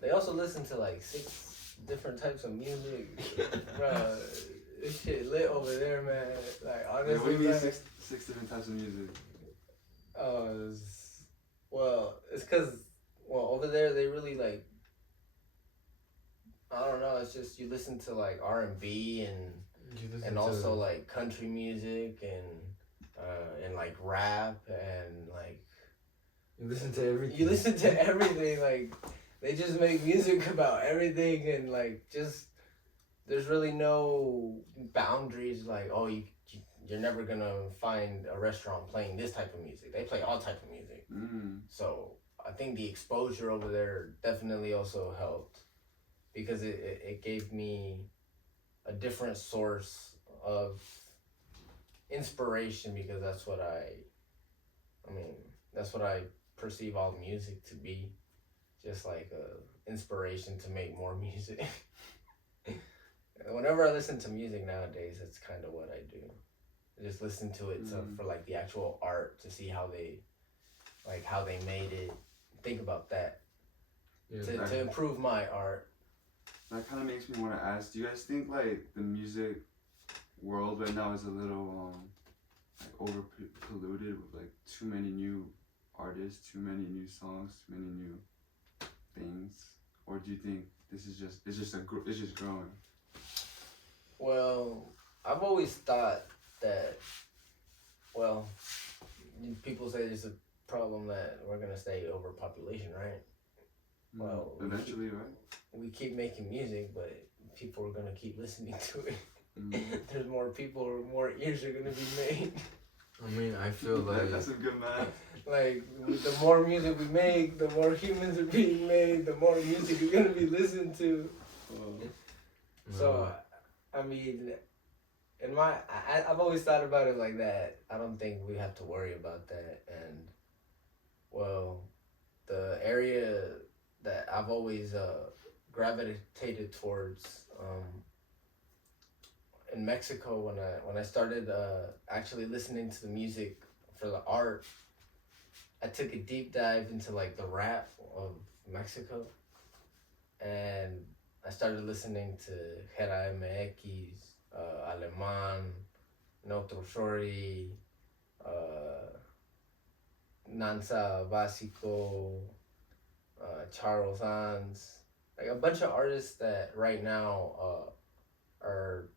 They also listen to like 6 different types of music, bro. This shit lit over there, man. Like honestly, what do you mean 6 different types of music? It's because over there they really like. I don't know. It's just you listen to like R&B and also like country music and like rap and like. You listen to everything. You listen to everything. Like they just make music about everything and like just there's really no boundaries. Like you're never gonna find a restaurant playing this type of music. They play all type of music. So I think the exposure over there definitely also helped. Because it gave me a different source of inspiration, because that's what I perceive all music to be, just like a inspiration to make more music. Whenever I listen to music nowadays, that's kind of what I do. I just listen to it for like the actual art, to see how they made it. Think about that to improve my art. That kind of makes me want to ask, do you guys think like the music world right now is a little like over polluted with like too many new artists, too many new songs, too many new things, or do you think it's just growing? Well, I've always thought that, people say there's a problem that we're gonna stay overpopulation, right? Well, eventually, right? We keep making music, but people are gonna keep listening to it. Mm. There's more people, more ears are gonna be made. I mean, I feel like That's a good math. Like, the more music we make, the more humans are being made, the more music is gonna be listened to. So, I mean, I've always thought about it like that. I don't think we have to worry about that. And, well, the area that I've always gravitated towards in Mexico, when I started actually listening to the music for the art, I took a deep dive into like the rap of Mexico, and I started listening to NRA, Aleman, Notro Shorty, Nansa Básico, Charles Ans, like a bunch of artists that right now are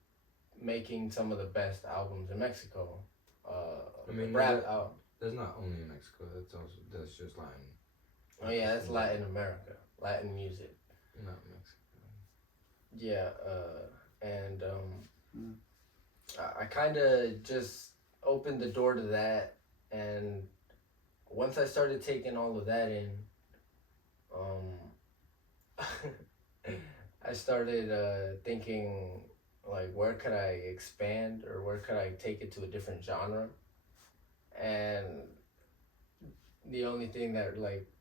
making some of the best albums in Mexico. I mean, rap that's not only in Mexico. That's just Latin. Oh yeah, that's Latin America, Latin music. Not Mexico. Yeah, and I kind of just opened the door to that, and once I started taking all of that in, I started thinking, like, where could I expand, or where could I take it to a different genre? And the only thing that, like,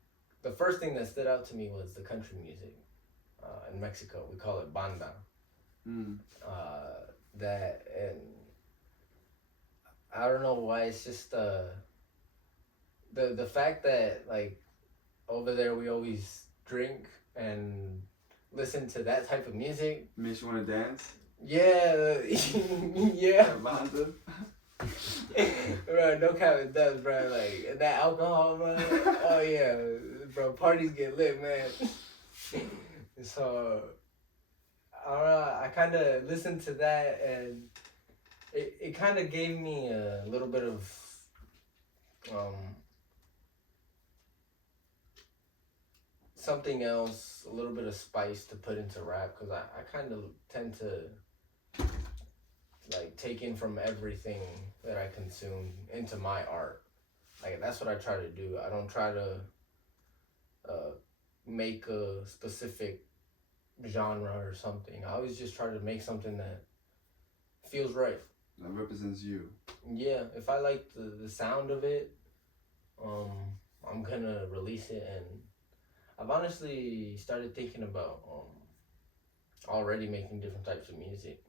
the first thing that stood out to me was the country music. In Mexico, we call it banda. That, and I don't know why, it's just the fact that, like, over there we always drink and listen to that type of music. Makes you want to dance? Yeah, yeah. Banda? Bro, no cap, it does, bro. Like, that alcohol, man. Oh, yeah. Bro, parties get lit, man. So, I don't know, I kind of listened to that, and it kind of gave me a little bit of, something else, a little bit of spice to put into rap, because I kind of tend to, like, take in from everything that I consume into my art. Like, that's what I try to do. I don't try to make a specific genre or something. I always just try to make something that feels right. That represents you. Yeah, if I like the sound of it, I'm gonna release it. And I've honestly started thinking about already making different types of music.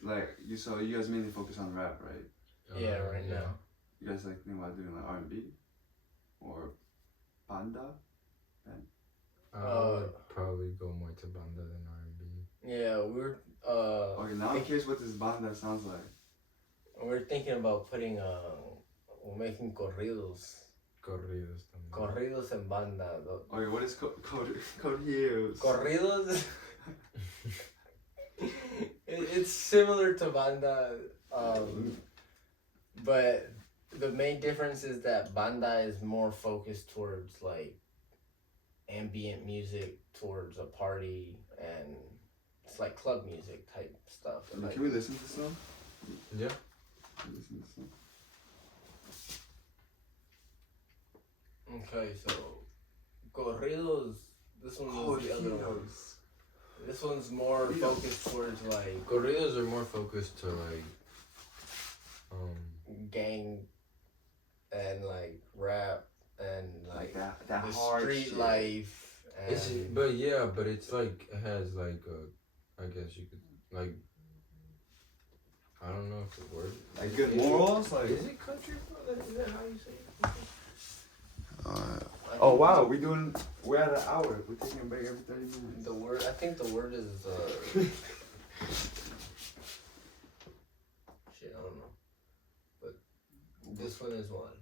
Like, so you guys mainly focus on rap, right? Yeah, right now. You guys like think about doing like R&B or banda? I would probably go more to banda than R&B. Yeah, we're Okay, now I'm curious what this banda sounds like. we're thinking about putting making corridos. Corridos también. Corridos en banda. Okay, what is corridos? Corridos. It's similar to banda, but the main difference is that banda is more focused towards like ambient music, towards a party, and it's like club music type stuff. Like, can we listen to some? Yeah. Listen to some. Okay, so corridos. This one is the other one. This one's more focused towards like Corridos are more focused to like gang and like rap and like that the hard street shit. life. And but it's like, it has like I guess you could, like, I don't know if the word, Like good morals? Like, is it country? Is that how you say it? oh wow, we're at an hour. We're taking a break every 30 minutes. the word, I think the word is shit, I don't know, but this one is one.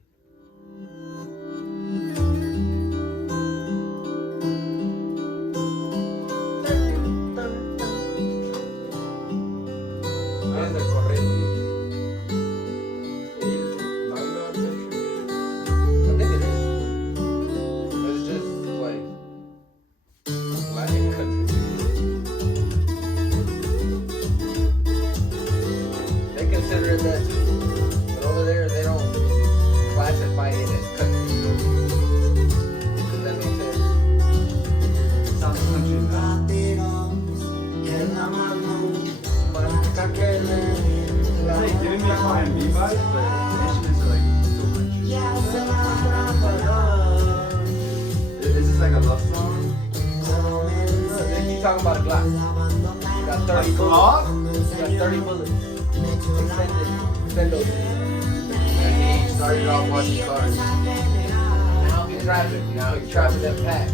That's the corrido music. Is banda country music? I think it is. It's just like Latin country music. love song? They keep talking about a Glock. You got 30 bullets. Glock? You got 30 bullets. Extendo. And he started off watching cars. Now he's driving. Now he's driving that pack.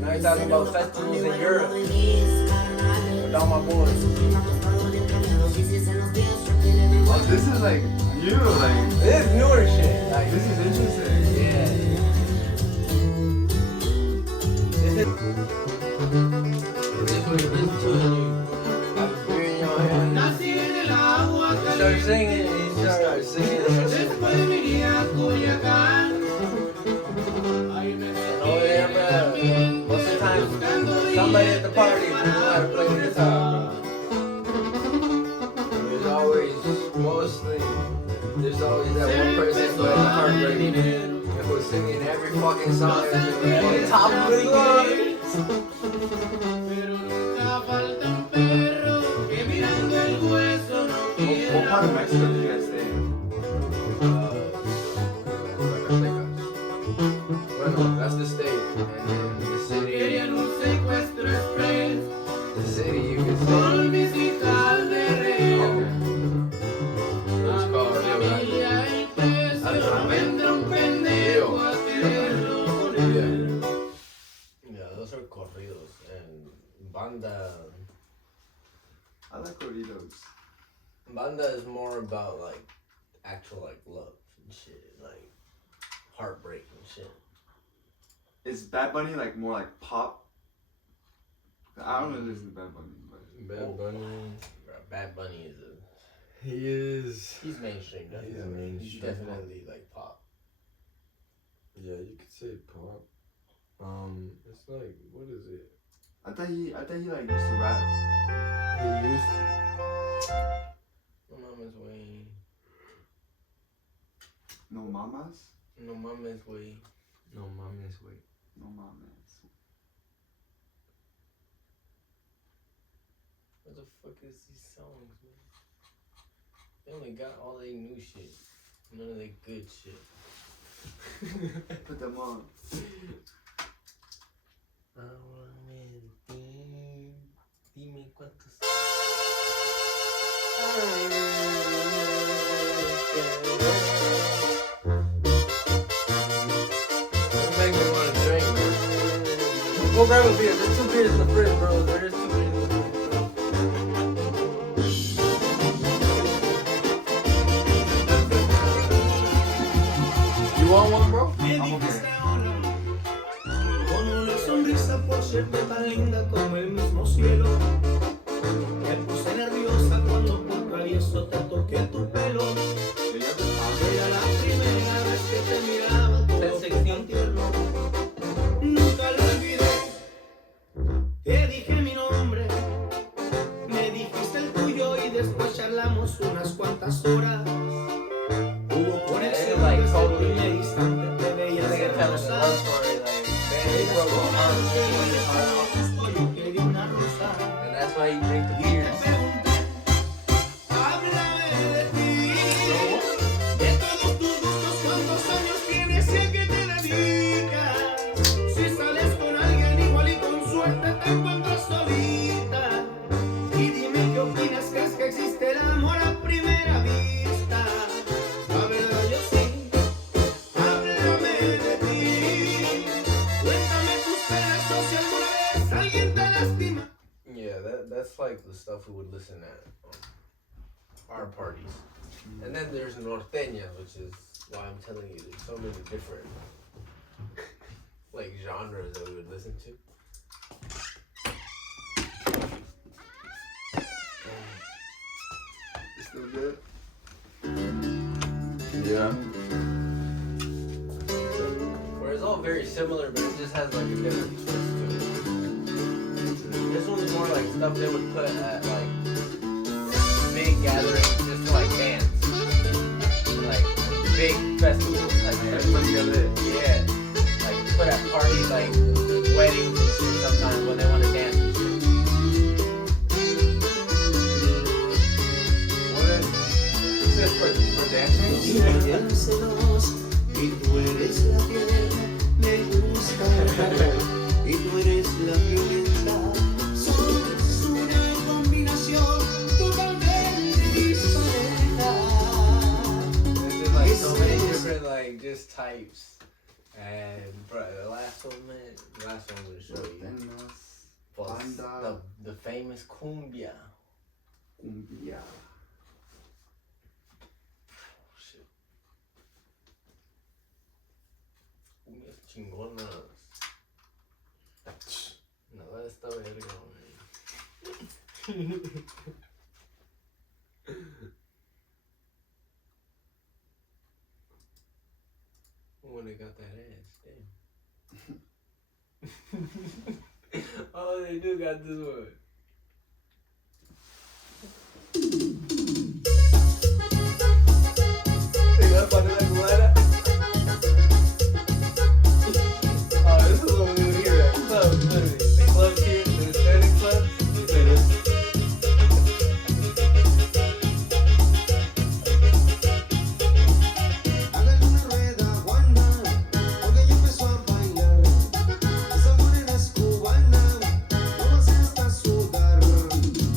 Now he's talking about festivals in Europe. With all my boys. Oh, this is like new, like This is newer shit. Like, this is interesting. yeah. This is what you listen to and you have a beer in your hand. You start singing and you start singing that shit. And over there, bro, most of the time, somebody at the party knows how to play the guitar, bro. There's always that one person who has a heartbreak and who's singing every fucking song at the top of the lungs. What part of Mexico do you guys stay in? Bueno, that's the state, and then the city you can say. It's called Rio Grande. Yeah, those are corridos and banda. I like corridos. Banda is more about like actual like love and shit, like heartbreak and shit. Is Bad Bunny like more like pop? I don't really listen to Bad Bunny, but Bad Bunny. Bro, Bad Bunny is a. He is. He's mainstream, definitely. He's mainstream. He's definitely like pop. Yeah, you could say pop. It's like, what is it? I thought he like used to rap. He used to. No mama's way. No mamas? No mama's way. No, mama's way. No mamas. What the fuck is these songs, man? They only got all they new shit. None of their good shit. Put them on. Dime cuántos. Don't make me wanna drink, man. Go grab a beer. There's 2 beers in the fridge, bro. There's 2 beers in the fridge, bro. You want one, bro? I'm okay. Con una sonrisa por serte tan linda como el mismo cielo. Me puse nerviosa cuando por travieso te toqué tu pelo. Era la primera vez que te miraba todo tan tierno. Nunca lo olvidé. Te dije mi nombre, me dijiste el tuyo y después charlamos unas cuantas horas. Hubo conexión like desde el totally primer instante, te veías They can tell us a hermosa. love story, like, man, they broke my heart, Yo quería una rosa. and that's why you drink the Y te beers. pregunté, háblame de ti, de todos tus gustos, cuántos años tienes y a qué te dedicas. Si sales con alguien igual y con suerte te encuentras solita. Y dime qué opinas, ¿crees que existe el amor a primera vista? La verdad yo sí, háblame de ti, cuéntame tus penas o si alguna vez alguien te lastima. Yeah, that's like the stuff we would listen at our parties. And then there's norteña, which is why I'm telling you, there's so many different like genres that we would listen to. It's still good? Yeah. Where it's all very similar, but it just has like a different twist to it. This one's more like stuff they would put at like big gatherings just to like dance. Like big festivals type shit. Yeah. Like put at parties like weddings and shit sometimes when they want to dance and shit. What is this for dancing? Y tú eres la tierra pipes. And bro, the last one, man, the last one I'm gonna show you. Was the famous cumbia. Cumbia. Oh, shit. Cumbias chingonas. No, esta verga, man. When they got that ass, damn. Oh, they do got this one. ¿Te vas a poner la cubana? Oh, this is what we do here at club, literally. The club here, the Hispanic club. Hágale una rueda, Juana, porque ya empezó a bailar. Esa morena es cubana, no lo hace hasta sudar.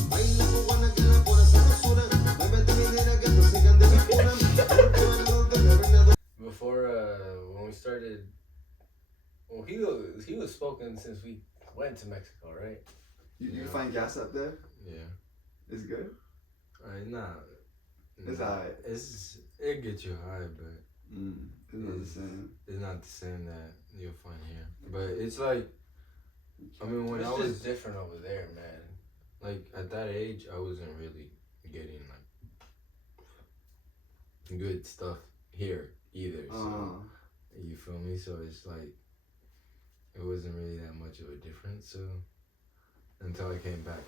Baila cubana que la pone sabrosura, muévete minera que te sigan de la cuna. Porque bailando de la reina. Before, when we started, well, he was spoken since we went to Mexico, right? You find gas up there? Yeah. It's good? Nah. It's alright. It gets you high, but It's not the same. it's not the same that you'll find here. But it's like, I mean, when It's I just was different over there, man. like at that age, I wasn't really getting like good stuff here either. So you feel me? So it's like it wasn't really that much of a difference. So until I came back,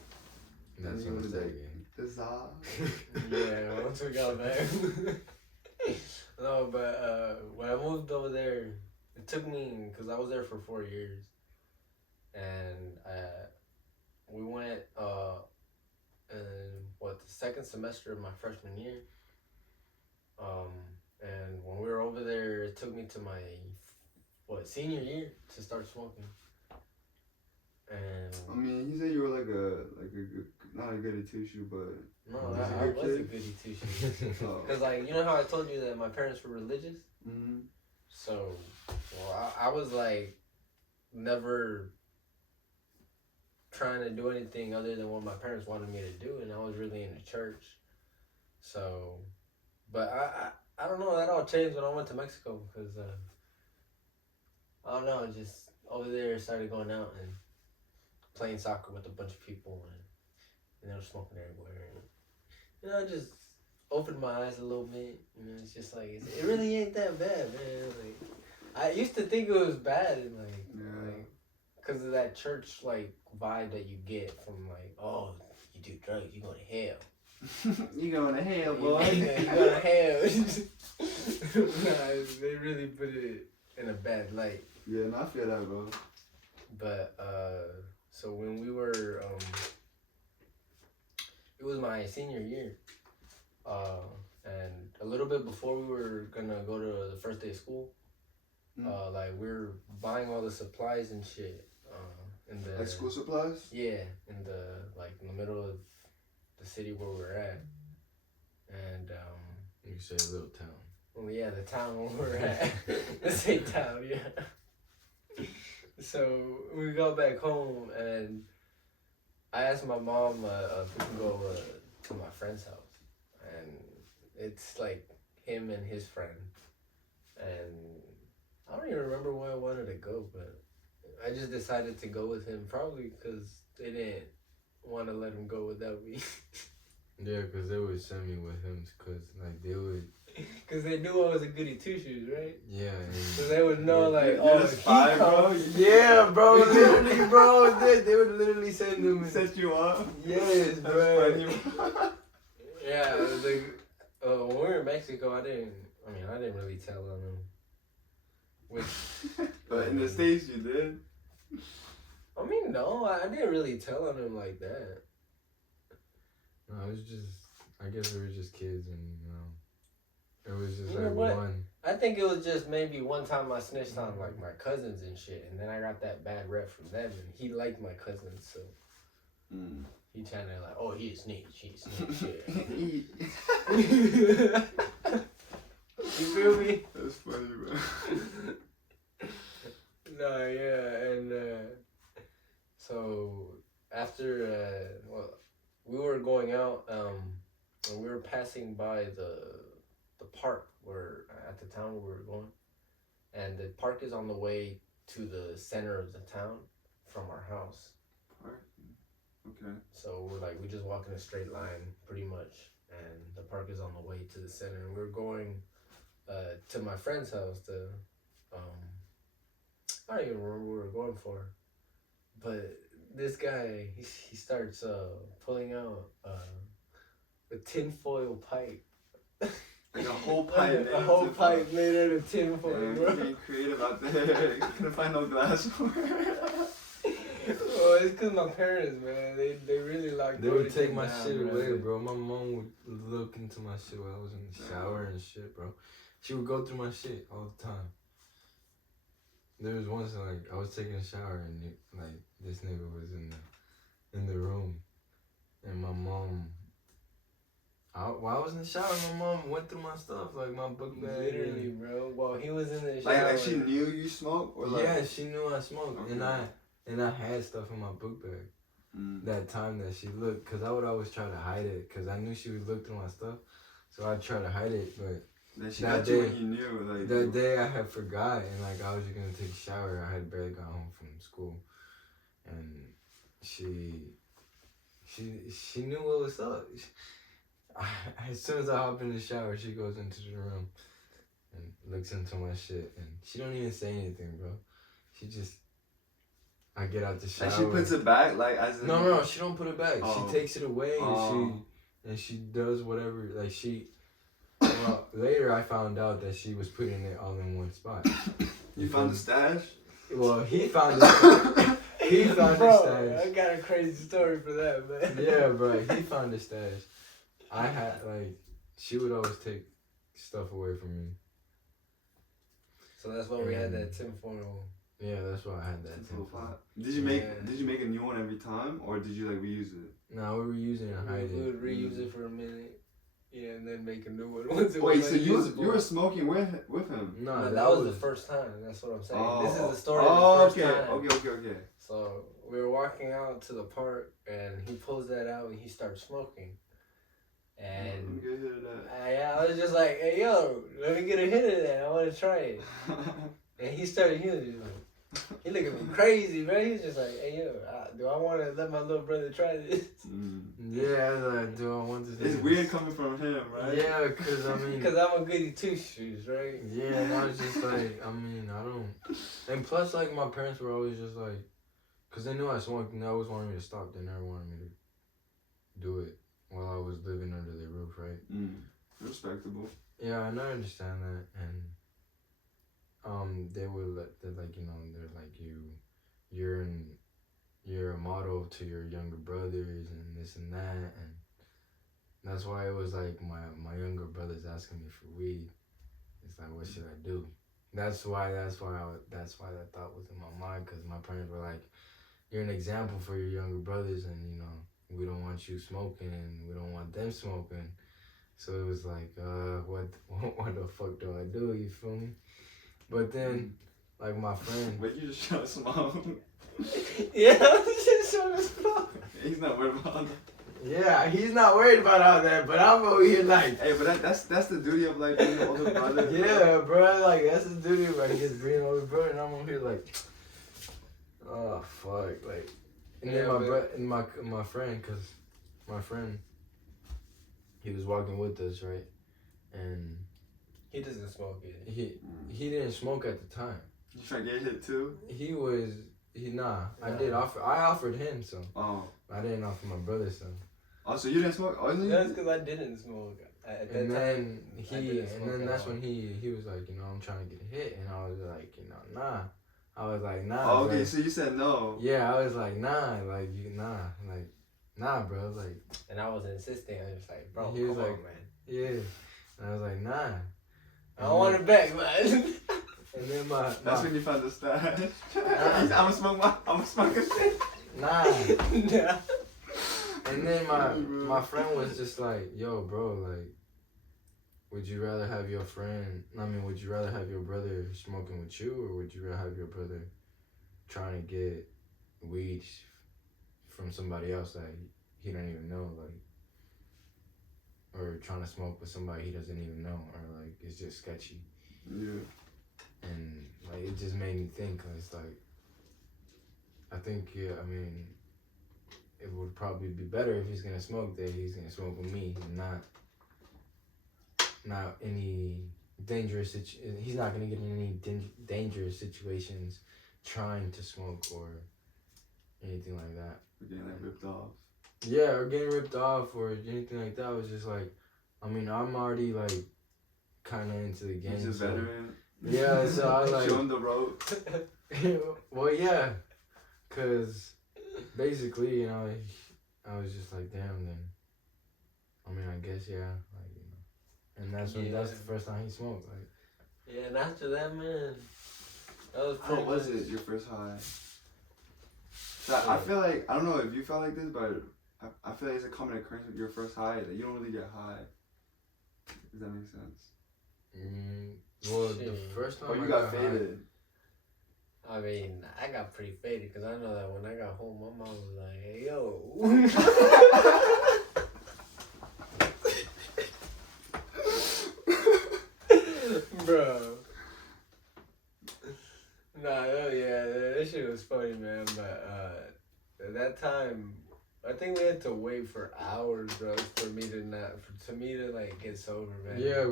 that's you when I was started like, getting. Yeah, once we got back. No, but when I moved over there, it took me, because I was there for 4 years. And we went, in the second semester of my freshman year. And when we were over there, it took me to my, senior year to start smoking. And I mean, you said you were like a good, not a goody two shoe, but no, Was I he a was a good goody two shoes. oh. Because, like, you know how I told you that my parents were religious? Mm-hmm. So, well, I was, like, never trying to do anything other than what my parents wanted me to do, and I was really into church. So, but I don't know, that all changed when I went to Mexico, because, I don't know, just over there I started going out and playing soccer with a bunch of people, and they were smoking everywhere. And, you know, I just opened my eyes a little bit. You know, it's just like, it really ain't that bad, man. Like, I used to think it was bad, and like, because of that church, like, vibe that you get from, like, oh, you do drugs, you go to hell. You going to hell, boy. You go to hell. Nah, they really put it in a bad light. Yeah, and I feel that, bro. But, so when we were, it was my senior year, and a little bit before we were gonna go to the first day of school, like, we were buying all the supplies and shit, in the... Like school supplies? Yeah, in the middle of the city where we're at, and, You say a little town. well, yeah, the town where we're at. Let's say town, yeah. So we go back home, and I asked my mom if we can go to my friend's house, and it's like him and his friend, and I don't even remember why I wanted to go, but I just decided to go with him, probably because they didn't want to let him go without me. Yeah, because they would send me with him, because like they would. Because they knew I was a goody two shoes, right? Yeah. So they would know, like, You're a spy, bro. Yeah, bro. Literally, bro. They would literally send them. Set you up? Yes, That's bro. funny, bro. Yeah, like, when we were in Mexico, I didn't really tell on them. Which, But in the States, you did? I mean, no, I didn't really tell on him like that. No, it was just. I guess we were just kids, and you know, it was just You like know what? one. I think it was just maybe one time I snitched on, like, my cousins and shit, and then I got that bad rep from them, and he liked my cousins, so he trying to, like, oh, he a snitch, yeah. You feel me? That's funny, bro. No, yeah, and so after well, we were going out, and we were passing by the park where at the town where we were going, and the park is on the way to the center of the town from our house. Park? Okay. So we just walk in a straight line pretty much, and the park is on the way to the center. And we're going to my friend's house to I don't even remember what we were going for, but this guy he starts pulling out a tinfoil pipe. Like a whole pipe. A whole pipe made out of tinfoil, Yeah, bro. you're being creative out there. Couldn't find no glass for it. Oh, it's cause my parents, man, they really like. They would take my down, shit away, bro. My mom would look into my shit while I was in the shower and shit, bro. She would go through my shit all the time. There was once like I was taking a shower and like this nigga was in the room, and my mom. While I was in the shower, my mom went through my stuff, like my book bag. Literally, bro. While he was in the shower. Like she knew you smoked, or like Yeah, she knew I smoked, Okay. and I had stuff in my book bag. That time that she looked, cause I would always try to hide it, cause I knew she would look through my stuff, so I'd try to hide it. But Then she that got you day- when you knew, like that day I had forgot, and like I was just gonna take a shower. I had barely got home from school, and she knew what was up. As soon as I hop in the shower, she goes into the room and looks into my shit, and she don't even say anything, bro. She just, I get out the shower. And she puts it back, like as in, No, she don't put it back. Oh. She takes it away and she does whatever. Like well, later I found out that she was putting it all in one spot. You found the stash? Well, he found it. He found the Bro, stash. I got a crazy story for that, man. Yeah, bro. He found the stash. I had she would always take stuff away from me. So that's why we had that tinfoil. Yeah, that's why I had that. Did you make a new one every time, or did you like reuse it? No, we were using it and hide We it. would reuse it for a minute, yeah, and then make a new one once it Wait, was so you unusable. were smoking with him? No, No, that was the first time. That's what I'm saying. This is the story Oh, of the first okay, time. okay. So we were walking out to the park, and he pulls that out, and he starts smoking. And Get hit of that. I was just like, "Hey, yo, let me get a hit of that. I want to try it." And he was just like, he looked at me crazy, bro. He was just like, "Hey, yo, do I want to let my little brother try this?" Yeah, I was like, do I want this? It's weird coming from him, right? Yeah, cause I mean, Because I'm a goody two shoes, right? yeah, and I was just like, I mean, I don't. And plus, like, my parents were always just like, cause they knew I smoked, and they always wanted me to stop. They never wanted me to do it while I was living under their roof, right? Respectable. Yeah, and I understand that, and they would they're like, you know, they're like you're a model to your younger brothers and this and that, and that's why it was like my younger brothers asking me for weed. It's like, what should I do? That's why that thought was in my mind, because my parents were like, you're an example for your younger brothers, and you know, we don't want you smoking and we don't want them smoking. So it was like, what the fuck do I do? You feel me? But then, like my friend. But you just trying to smoke. Yeah, I was just trying to smoke. He's not worried about that. Yeah, he's not worried about all that, but I'm over here like. Hey, but that's the duty of like being an older brother. Yeah, bro, like that's the duty, like just being an older brother, and I'm over here like, oh fuck, like. And then my friend, cause my friend, he was walking with us, right, and He doesn't smoke it. he didn't smoke at the time. You trying to get hit too? I did offer. I offered him some. Oh. I didn't offer my brother some. Oh, so you didn't smoke? Oh, you That's because I didn't smoke at that time. That's when he was like, you know, I'm trying to get a hit, and I was like, you know, nah. I was like, nah. Oh, okay, like, so you said no. Yeah, I was like, nah, like nah, bro, like. And I was insisting. I was just like, bro, He was come like, on, man. Yeah, and I was like, nah. I don't want it back, man. And then That's when you found the stash. I'ma smoke a shit. Nah. Yeah. And then my friend was just like, yo, bro, like, would you rather have your friend? Would you rather have your brother smoking with you, or would you rather have your brother trying to get weed from somebody else that he don't even know, like, or trying to smoke with somebody he doesn't even know, or like it's just sketchy. Yeah. And like it just made me think. It's like I think it would probably be better if he's gonna smoke that he's gonna smoke with me, and not any dangerous. He's not gonna get in any dangerous situations trying to smoke or anything like that. We're getting like ripped off. Yeah, or getting ripped off or anything like that. It was just like, I'm already like kind of into the game. He's a veteran. Yeah, so I like show him the rope. Well, yeah, cause basically, you know, I was just like, damn. Then, I guess yeah, like and that's the first time he smoked. Like, yeah, and after that, man, that was How pretty was much- it your first high? So I feel like, I don't know if you felt like this, but I feel like it's a common occurrence with your first high that you don't really get high. Does that make sense? Well, Shit. the first time Or you I got high- faded. I mean, I got pretty faded because I know that when I got home, my mom was like, "Hey, yo." Bro. Nah, oh yeah, that shit was funny, man. But at that time, I think we had to wait for hours, bro, for me to like get sober, man. Yeah,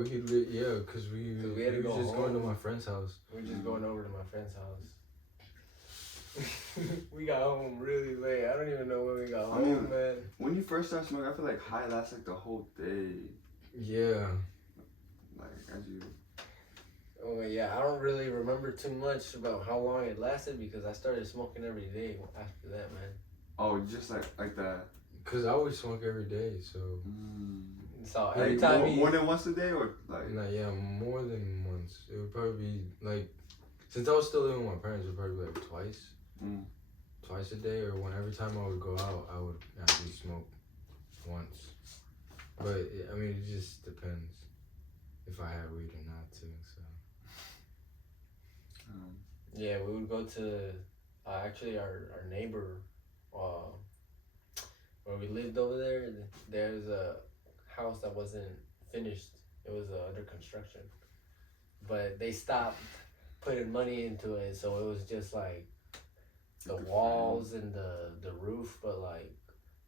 cause we had to go was just going to home. my friend's house. We were just going over to my friend's house. We got home really late. I don't even know when we got home, man. When you first start smoking, I feel like high lasts like the whole day. Yeah. Like, as you... Oh yeah, I don't really remember too much about how long it lasted because I started smoking every day after that, man. Oh, just like that. Cause I always smoke every day, so. So Like, every time more than once a day, or like? Nah, yeah, more than once. It would probably be like, since I was still living with my parents, it would probably be like twice a day, or every time I would go out, I would actually smoke once. But it just depends if I had weed or not too. So. yeah, we would go to actually our neighbor, where we lived over there. There's a house that wasn't finished. It was under construction, but they stopped putting money into it, so it was just like the walls and the roof, but like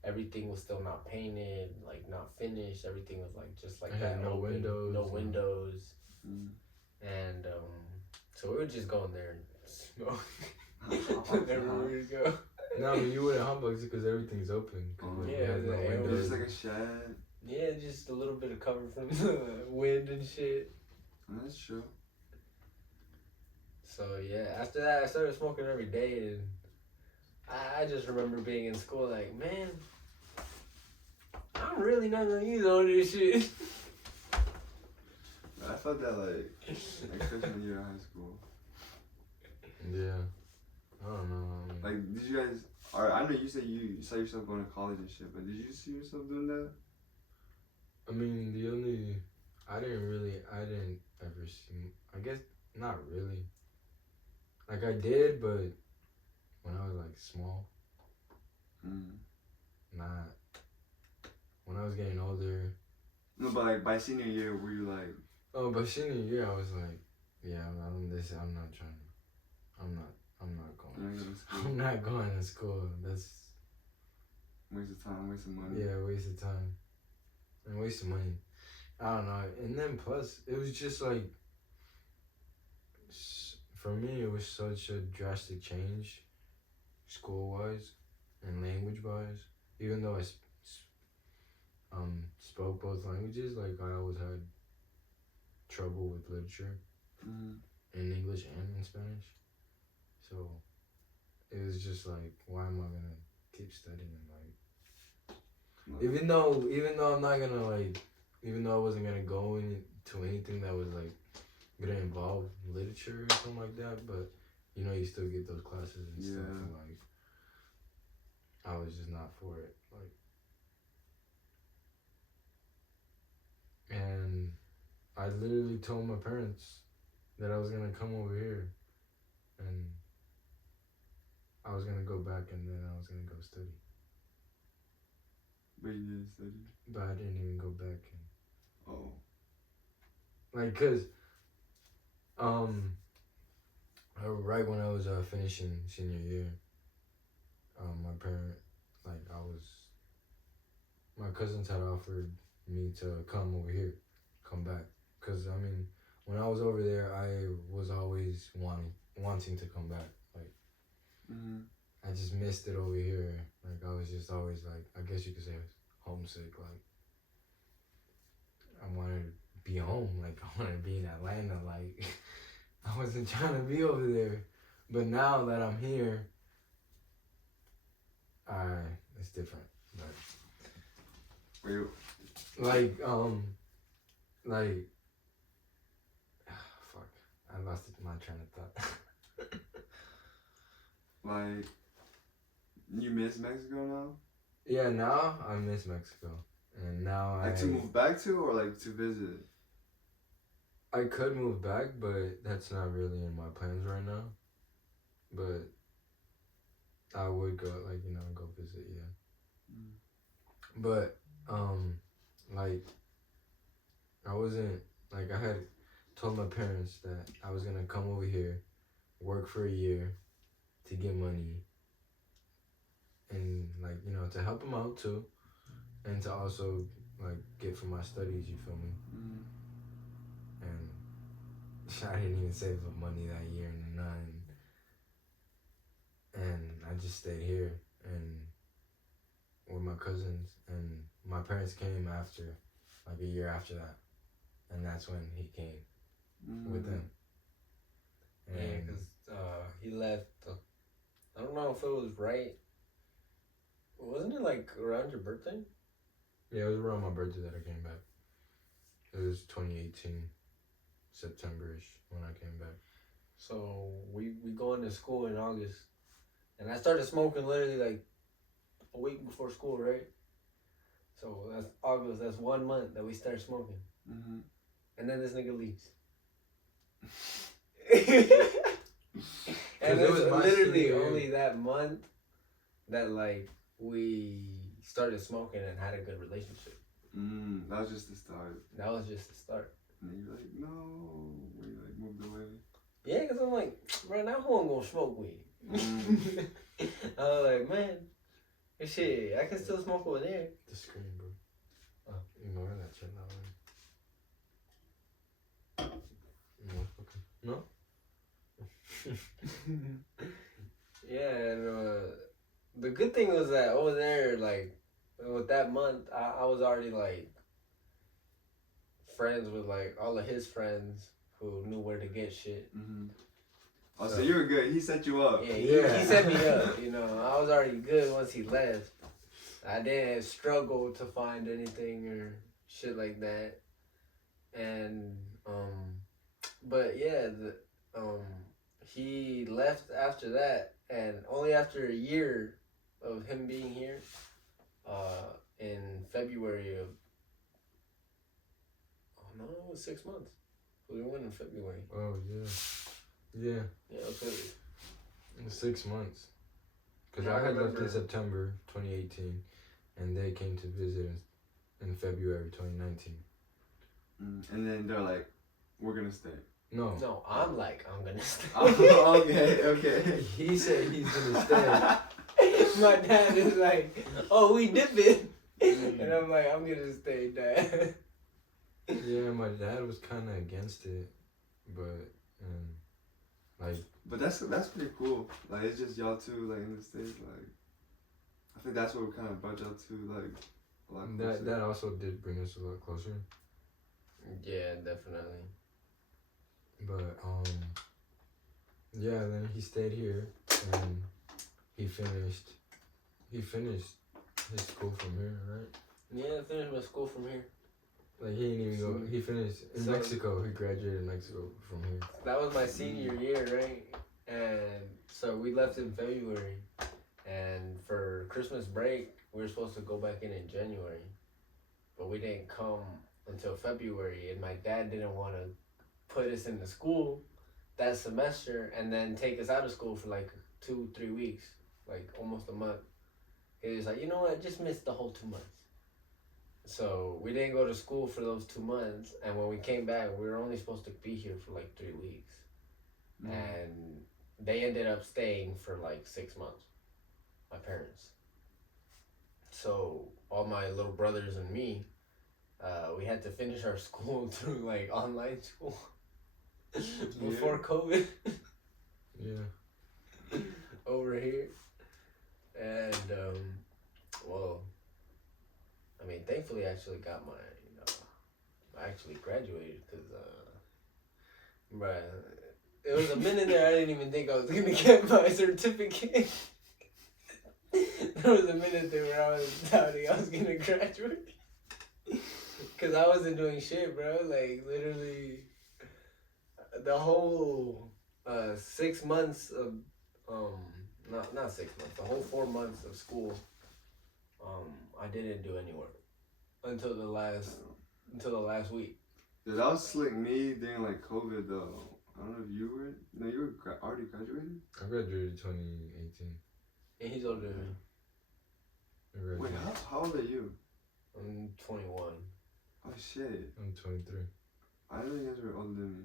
everything was still not painted, like not finished. Everything was like just like It had that, no open, windows, no no- windows, and so we would just go in there and smoke whenever we would go. No, you wouldn't humbugs it because everything's open. Yeah, it has no the air windows. Just like a shed. Yeah, just a little bit of cover from the wind and shit. That's true. So yeah, after that I started smoking every day, and I just remember being in school like, man, I'm really not gonna use all this shit. I felt that like freshman year of high school. Yeah. I don't know. Like, did you guys? Or I know you said you saw yourself going to college and shit, but did you see yourself doing that? I didn't ever see. I guess not really. Like I did, but when I was like small. Not. When I was getting older. No, but like by senior year, were you like? Oh, by senior year, I was like, yeah, I'm not going. I'm not going to school. That's waste of time, waste of money. Yeah, waste of time. And waste of money. I don't know. And then plus, it was just like, for me, it was such a drastic change, school-wise and language-wise. Even though I spoke both languages, like I always had trouble with literature in English and in Spanish. So it was just like, why am I gonna keep studying? Like, even though I'm not gonna like, even though I wasn't gonna go into anything that was like gonna involve literature or something like that, but you still get those classes and stuff. And like, I was just not for it. Like, and I literally told my parents that I was gonna come over here, and I was gonna go back, and then I was gonna go study. But you didn't study. But I didn't even go back. And, Oh. like, cause, right when I was finishing senior year, my cousins had offered me to come over here, come back. Cause I mean, when I was over there, I was always wanting to come back. Like, I just missed it over here. Like, I was just always like, I guess you could say I was homesick. Like, I wanted to be home. Like, I wanted to be in Atlanta. Like, I wasn't trying to be over there. But now that I'm here, it's different. Like, fuck, I lost my train of thought. Like, you miss Mexico now? Yeah, now I miss Mexico, and now Like, to move back to, or like to visit? I could move back, but that's not really in my plans right now. But I would go, like, go visit, yeah. But, like, I wasn't, like, I had told my parents that I was gonna come over here, work for a year to get money, and, like, to help them out too, and to also, like, get for my studies, you feel me? And I didn't even save up money that year, none. And I just stayed here and with my cousins, and my parents came after, like, a year after that, and that's when he came with them. And yeah, because he left. I don't know if it was right. Wasn't it like around your birthday? Yeah, it was around my birthday that I came back. It was 2018, September-ish when I came back. So we go into school in August, and I started smoking literally like a week before school, right? So that's August. That's 1 month that we started smoking, and then this nigga leaves. And it was literally only that month that, like, we started smoking and had a good relationship. That was just the start. That was just the start. And then you're like, no, when you like moved away. Yeah, because I'm like, bro, now who I'm gonna smoke weed? I was like, man, shit, I can still smoke over there. The screen, bro. Oh, ignore that shit now. No, okay. No? Yeah, and the good thing was that over there, like, with that month, I was already, like, friends with, like, all of his friends who knew where to get shit. Oh, so you were good. He set you up. Yeah, he set me up, I was already good once he left. I didn't struggle to find anything or shit like that. And, but yeah, he left after that, and only after a year of him being here, in February of, oh no, it was 6 months. We went in February. Oh, yeah. Yeah. Yeah, okay. 6 months. Because Yeah, I had left in September 2018, and they came to visit in February 2019. And then they're like, we're gonna stay. No, I'm like, I'm gonna stay. Oh, okay. He said he's gonna stay. My dad is like, oh, we dipping. And I'm like, I'm gonna stay, Dad. Yeah, my dad was kind of against it, but, like... But that's pretty cool. Like, it's just y'all two, like, in the States, like... I think that's what kind of brought y'all two, like, a lot closer. That also did bring us a lot closer. Yeah, definitely. But, yeah, then he stayed here, and he finished his school from here, right? Yeah, I finished my school from here. Like, he didn't even go, he finished in Mexico, he graduated in Mexico from here. That was my senior year, right? And so we left in February, and for Christmas break, we were supposed to go back in January, but we didn't come until February, and my dad didn't want to put us into school that semester and then take us out of school for like 2-3 weeks, like almost a month. He was like, you know what, just miss the whole 2 months. So we didn't go to school for those 2 months, and when we came back, we were only supposed to be here for like 3 weeks. And they ended up staying for like 6 months, my parents. So all my little brothers and me, we had to finish our school through like online school before COVID. Yeah. Over here. And well, I mean, thankfully I actually got my, I actually graduated because, it was a minute there I didn't even think I was going to get my certificate. There was a minute there where I was doubting I was going to graduate. Because I wasn't doing shit, bro. Like, literally, the whole 6 months of, not 6 months, the whole 4 months of school, I didn't do any work until the last week. Dude, that was slick me during like COVID though. I don't know if you were. No, you were already graduated. I graduated 2018. And he's older than me. Wait, how old are you? I'm 21. Oh shit. I'm 23. I didn't know you guys were older than me.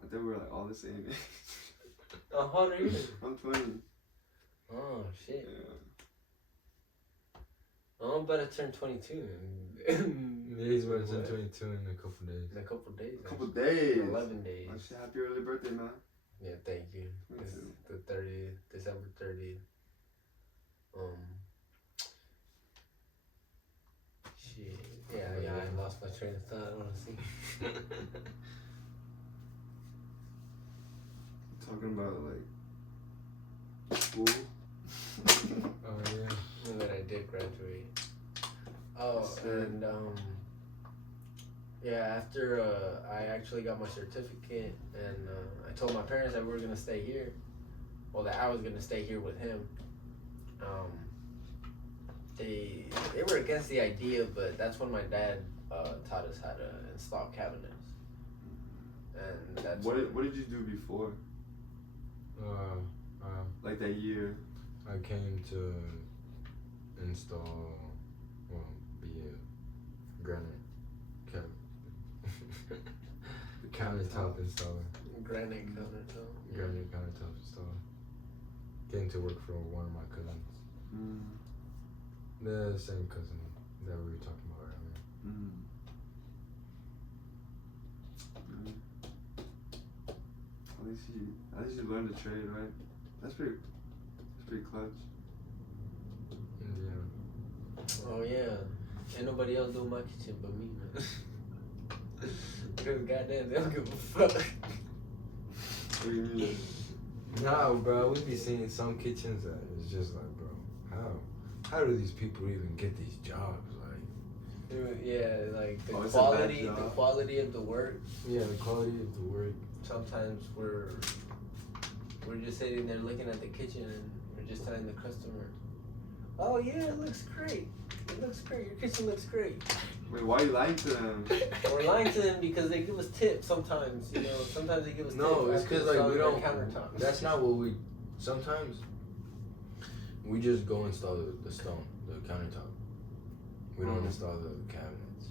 I thought we were like all the same age. Oh, how old are you? I'm 20. Oh, shit. Yeah. I'm about to turn 22. Yeah, he's about to turn 22 in a couple days. In a couple days. A couple days. 11 days. Oh shit, happy early birthday, man. Yeah, thank you. Me It's too. the 30th, December 30th. Shit. Yeah, I lost my train of thought, honestly. Talking about like school. Oh, yeah. And then I did graduate. Oh, and yeah, after I actually got my certificate, and I told my parents that we were gonna stay here, well, that I was gonna stay here with him. They were against the idea, but that's when my dad taught us how to install cabinets, and that's What did you do before? Like that year. I came to install, be a granite the countertop installer. granite countertop. Granite countertop installer. Came to work for one of my cousins. The same cousin that we were talking about earlier. At least you learned a trade, right? That's pretty clutch. Yeah. Oh yeah, ain't nobody else doing my kitchen but me, man. Because goddamn, they don't give a fuck. What do you mean? Nah, bro, we be seeing some kitchens that it's just like, bro, how do these people even get these jobs? Like, yeah, like the Oh, it's a bad quality of the work. yeah, the quality of the work. Sometimes we're just sitting there looking at the kitchen and we're just telling the customer, "Oh yeah, it looks great. It looks great. Your kitchen looks great." Wait, why are you lying to them? We're lying to them because they give us tips sometimes. You know, sometimes they give us No, tips. it's because like we their don't. countertop. That's not what we. Sometimes we just go install the stone, the countertop. We don't install the cabinets.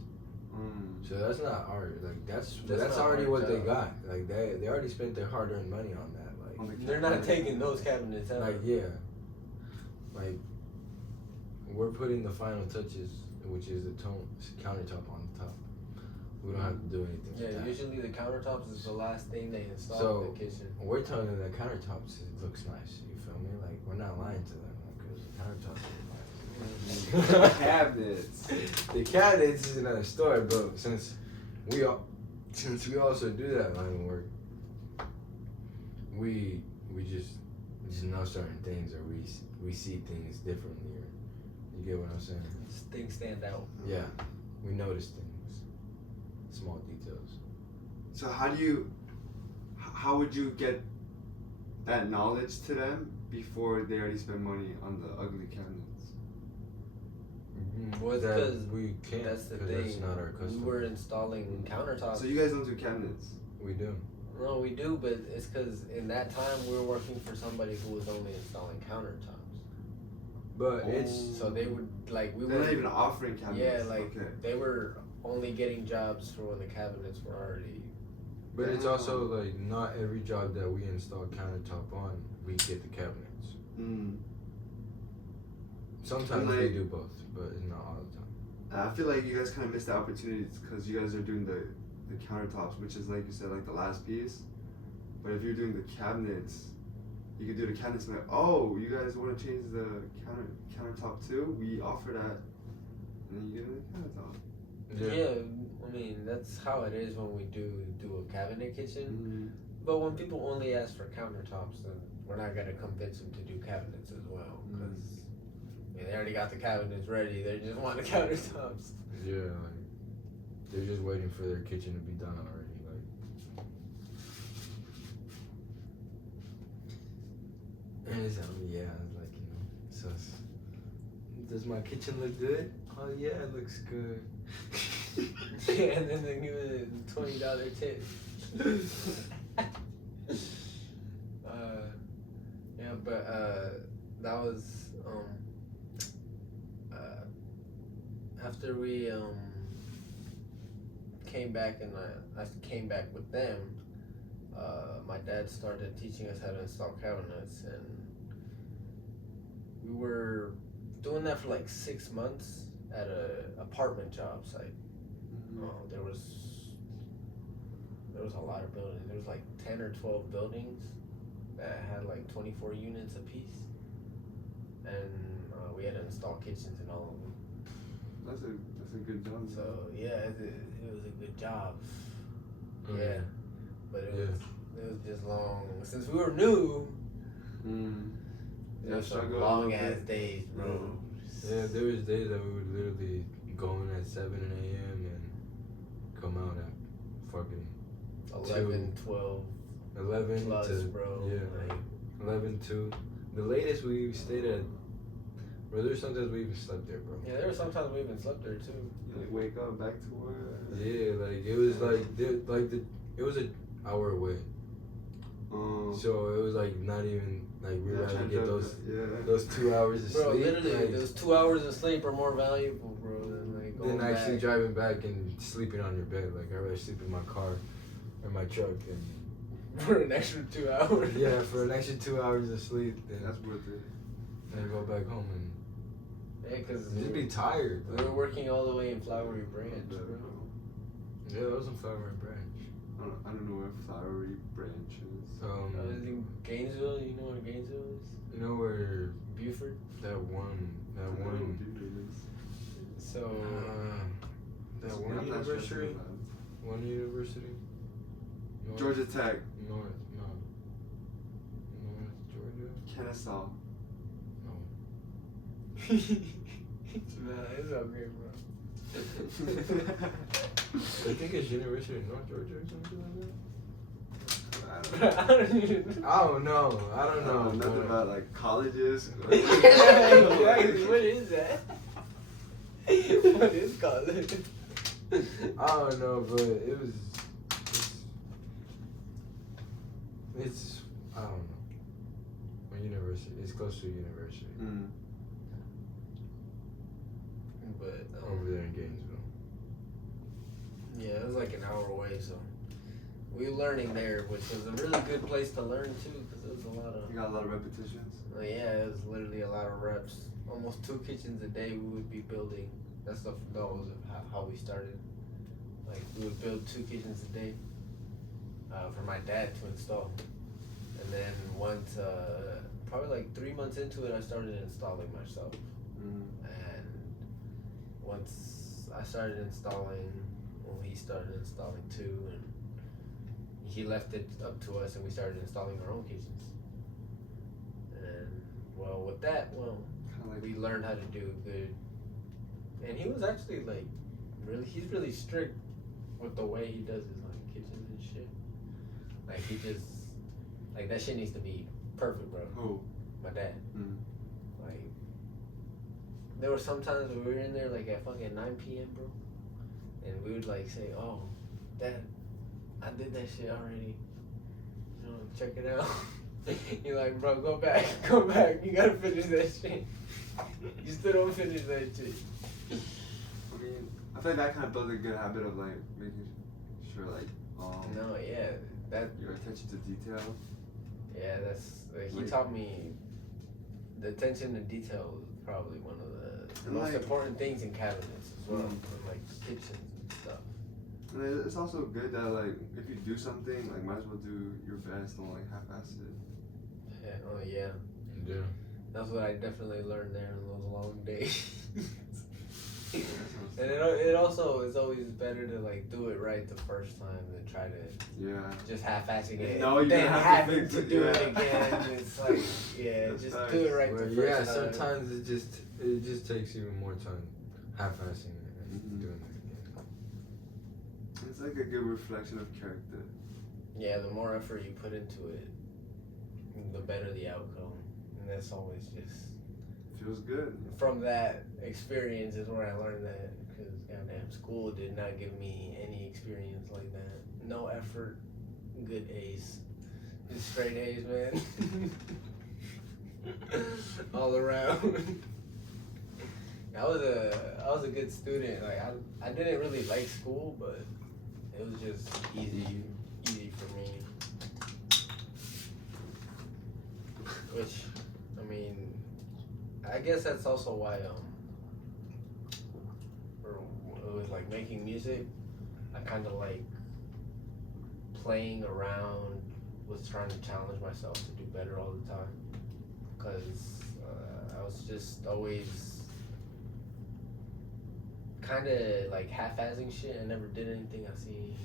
So that's not our that's not already our what they job. got. Like they already spent their hard-earned money on that. Like They're not taking those cabinets out. like yeah, like we're putting the final touches, which is the countertop on the top. We don't have to do anything. Yeah, with that. usually the countertops is the last thing they install So in the kitchen. we're telling them that countertops it looks nice. You feel me? Like we're not lying to them because the countertops are nice. Cabinets. The cabinets is another story, but since we also do that line of work, we just know certain things, or we see things differently, or you get what I'm saying? Things stand out. Yeah, we notice things, small details. So how would you get that knowledge to them before they already spend money on the ugly cabinets? Well, it's that 'cause we can't. That's the 'cause thing. That's not our We custom. were installing countertops. So you guys don't do cabinets? We do. No, we do, but it's because in that time we were working for somebody who was only installing countertops. But Oh. it's So they would like we They're were not even offering cabinets. yeah like Okay. they were only getting jobs for when the cabinets were already. But it's Damn. also like not every job that we install countertop on, we get the cabinets. Mm. Sometimes Like- we do both, but it's not all the time. I feel like you guys kind of missed the opportunities because you guys are doing the countertops, which is like you said, like the last piece. But if you're doing the cabinets, you could do the cabinets and like, oh, you guys want to change the countertop too? We offer that, and then you get the countertop. Yeah, I mean that's how it is when we do a cabinet kitchen. Mm. But when people only ask for countertops, then we're not gonna convince them to do cabinets as well because they already got the cabinets ready. They just want the countertops. Yeah, like they're just waiting for their kitchen to be done already. Like, and it's yeah, like so. Does my kitchen look good? Oh yeah, it looks good. Yeah, and then they give it a $20 tip. Yeah, but that was after we came back and I came back with them. My dad started teaching us how to install cabinets, and we were doing that for like 6 months at a apartment job site. There was a lot of buildings. There was like 10 or 12 buildings that had like 24 units apiece, and we had to install kitchens in all of them. That's a good job. So yeah, it was a good job. Mm. Yeah, but it was just long. Since we were new, it was some struggle a long little ass bit. days, bro. Yeah, there was days that we would literally go in at 7 a.m. and come out at fucking 11, 12 11 plus, to bro. yeah, Like, 11 to the latest we stayed at. Bro, there's sometimes we even slept there, bro. yeah, there were sometimes we even slept there too. You like wake up back to work. Yeah, like it was it was an hour away, so it was like not even like we were trying to get those 2 hours of Bro, sleep. literally, like, those 2 hours of sleep are more valuable, bro, than like going than actually back. driving back and sleeping on your bed. Like I'd rather sleep in my car or my truck and For an extra 2 hours. yeah, for an extra 2 hours of sleep, then That's worth it. and go back home and Yeah, because just be tired. we were working all the way in Flowery Branch, bro. Yeah, that was in Flower Branch. I don't know where Flowery Branch is. I was in Gainesville. You know where Gainesville is? You know where Buford. that one. So That I'm one not university? stressing about One university? it. North, Georgia Tech, North Georgia? Kennesaw. No. nah, it's okay, bro. I think it's University of North Georgia or something like that. I don't even. I don't know. I don't know nothing but- about like colleges. Exactly. What is that? What is college? I don't know, but it's I don't know. A university. It's close to a university. But Over there in Gainesville. yeah, it was like an hour away, so we were learning there, which was a really good place to learn too, because it was a lot of. You got a lot of repetitions. Yeah, it was literally a lot of reps. Almost 2 kitchens a day we would be building. That was how we started. Like we would build 2 kitchens a day for my dad to install, and then once probably like 3 months into it, I started installing myself. And once I started installing, well, he started installing too, and he left it up to us, and we started installing our own kitchens. And well, with that, Kind of we learned how to do good. And he was actually like, he's really strict with the way he does his like kitchens and shit. Like he just, like that shit needs to be perfect, bro. Who? My dad. Mm. Like, there were some times when we were in there like at fucking 9 p.m., bro, and we would like say, "Oh, Dad, I did that shit already. You know, check it out." You're like, "Bro, go back. You gotta finish that shit. You still don't finish that shit." I mean, I feel like that kind of builds a good habit of like making sure like No, yeah, that your attention to detail. yeah, that's like, he Like- taught me the attention to detail is probably one of the And most like- important things in cabinets as well, Mm. in like kitchens and stuff. And it's also good that like if you do something, like might as well do your best, don't like half-ass it. Yeah, oh yeah, Yeah. that's what I definitely learned there in those long days. Yeah, that sounds- And it also is always better to like do it right the first time than try to yeah. just half-assing it. No, you're then gonna have to having fix to it, do it yeah. again. It's like, yeah, That's just facts. do it right Well, the yeah, first time. sometimes it just takes even more time half-assing it and Mhm. doing it again. It's like a good reflection of character. Yeah, the more effort you put into it, the better the outcome. And that's always just Feels good. from that experience is where I learned that, because goddamn school did not give me any experience like that. No effort, good A's, just straight A's, man. All around. I was a good student. Like I didn't really like school, but it was just easy for me. Which, I mean, I guess that's also why with like making music, I kind of like playing around with trying to challenge myself to do better all the time, because I was just always kind of like half-assing shit and never did anything I see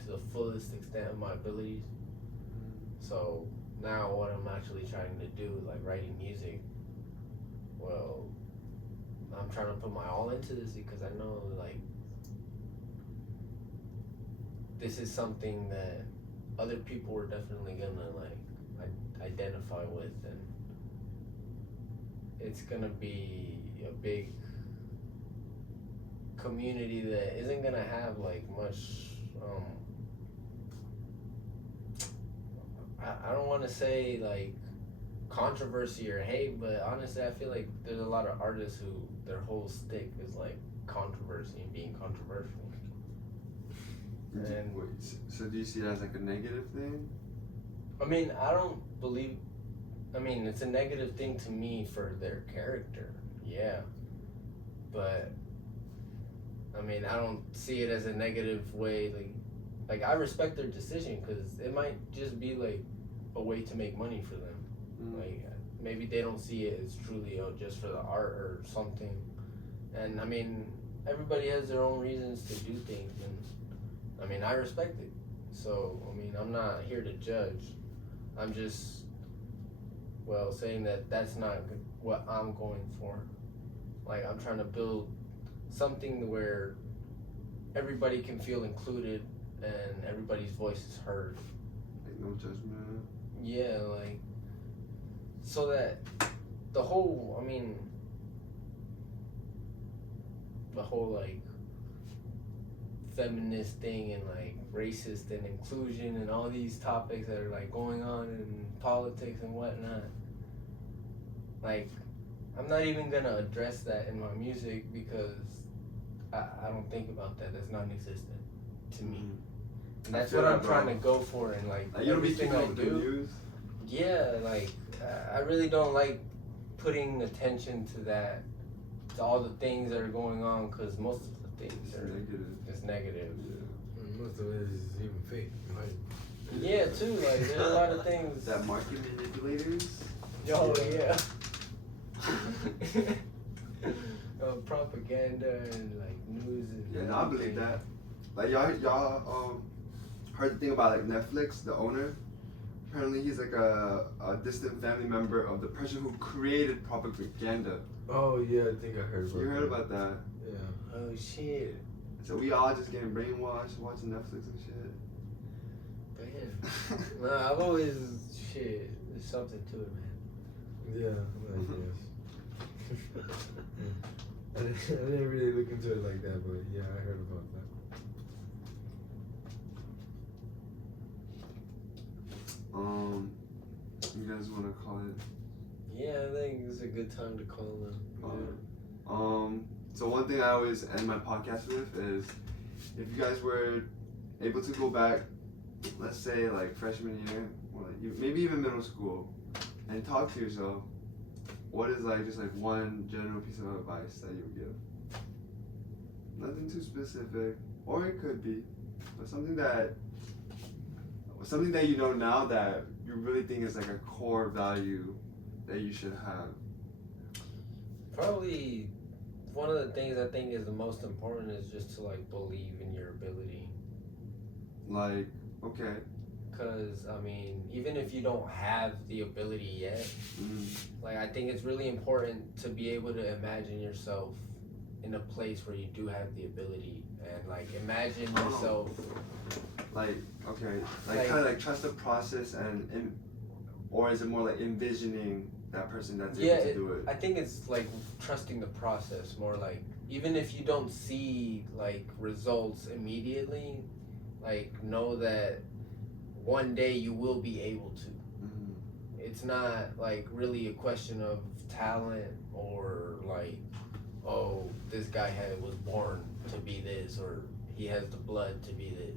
to the fullest extent of my abilities. So now what I'm actually trying to do, like writing music, well, I'm trying to put my all into this because I know like this is something that other people are definitely gonna like identify with, and it's gonna be a big community that isn't gonna have like much I don't want to say like controversy or hate, but honestly I feel like there's a lot of artists who their whole stick is like controversy and being controversial. And Wait, so do you see it as like a negative thing? I mean, I don't believe, I mean, it's a negative thing to me for their character, yeah, but I mean, I don't see it as a negative way, like I respect their decision, because it might just be like a way to make money for them. Like maybe they don't see it as truly just for the art or something. And I mean, everybody has their own reasons to do things, and I mean, I respect it. So I mean, I'm not here to judge. I'm just, well, saying that that's not what I'm going for. Like, I'm trying to build something where everybody can feel included and everybody's voice is heard. Like no judgment. Yeah, like, so that the whole, I mean, the whole like feminist thing and like racist and inclusion and all these topics that are like going on in politics and whatnot, like, I'm not even gonna address that in my music because I don't think about that. That's non-existent to me. And that's what I'm trying to go for, and like you don't be everything keeping I up with the do. news. Yeah, like I really don't like putting attention to that, to all the things that are going on, because most of the things It's are negative. just negative. Yeah. And most of it is even fake. Like, Yeah, too. Like there's a lot of things. That market manipulators. Oh yeah. Propaganda and like news and. Yeah, no, I believe that. Like y'all heard the thing about like Netflix, the owner. Apparently he's like a distant family member of the person who created propaganda. oh yeah, I think I heard about You heard that. about that? Yeah. Oh shit. So we all just getting brainwashed watching Netflix and shit. Damn. Nah, I've always shit. There's something to it, man. Yeah, I guess. I didn't really look into it like that, but yeah, I heard about that. You guys want to call it? Yeah, I think it's a good time to call them. So one thing I always end my podcast with is, if you guys were able to go back, let's say like freshman year, or like maybe even middle school, and talk to yourself, what is like just like one general piece of advice that you would give? Nothing too specific, or it could be, but something that you know now that you really think is like a core value that you should have. Probably one of the things I think is the most important is just to like believe in your ability. Like, okay. Cause I mean, even if you don't have the ability yet, like I think it's really important to be able to imagine yourself in a place where you do have the ability, and like imagine yourself. Like, okay, like kind of like trust the process, or is it more like envisioning that person that's able to do it? I think it's like trusting the process more. Like even if you don't see like results immediately, like know that one day you will be able to. It's not like really a question of talent or like, oh, this guy was born to be this, or he has the blood to be this.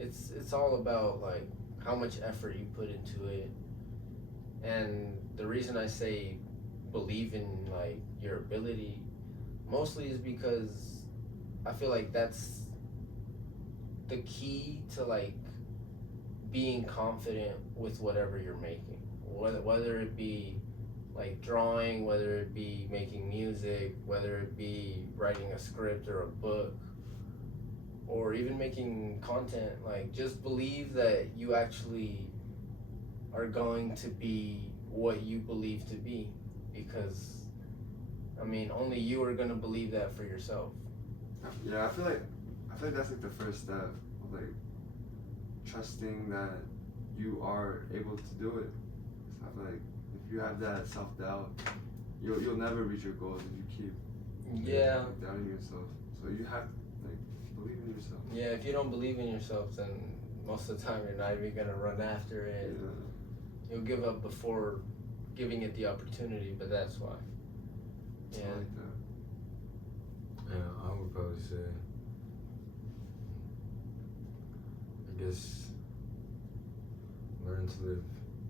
It's all about like how much effort you put into it. And the reason I say believe in like your ability mostly is because I feel like that's the key to like being confident with whatever you're making, whether it be like drawing, whether it be making music, whether it be writing a script or a book, or even making content. Like just believe that you actually are going to be what you believe to be, because I mean only you are going to believe that for yourself. Yeah, I feel like that's like the first step of like trusting that you are able to do it. So I feel like if you have that self-doubt, you'll never reach your goals if you keep doubting yourself. So you have to like believe in yourself. Yeah, if you don't believe in yourself, then most of the time you're not even gonna run after it. Yeah. You'll give up before giving it the opportunity, but that's why. Yeah. I like that. Yeah, I would probably say, I guess, learn to live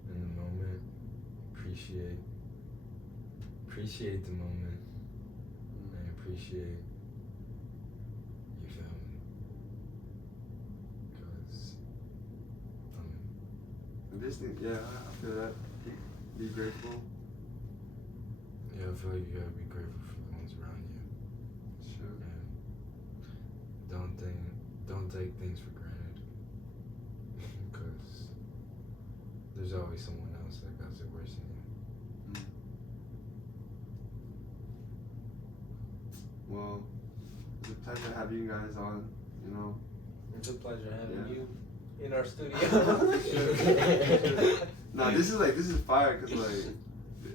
in the moment, appreciate the moment, and appreciate your family. Because, This thing, yeah, I feel that. Be grateful. yeah, I feel like you gotta be grateful for the ones around you. Sure. And don't take things for granted. Because there's always someone else that got it worse than you. Well, it's a pleasure having you guys on, you know. It's a pleasure having you in our studio. Nah, this is fire, cause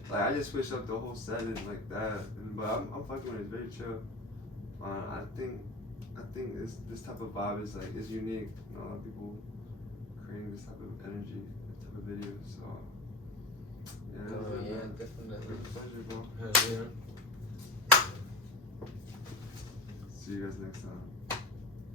like I just switched up the whole setting like that, but I'm fucking with it. It's very chill. I think this type of vibe is like unique. You know, a lot of people creating this type of energy, this type of video. So yeah, definitely. Pleasure, bro. Yeah. See you guys next time.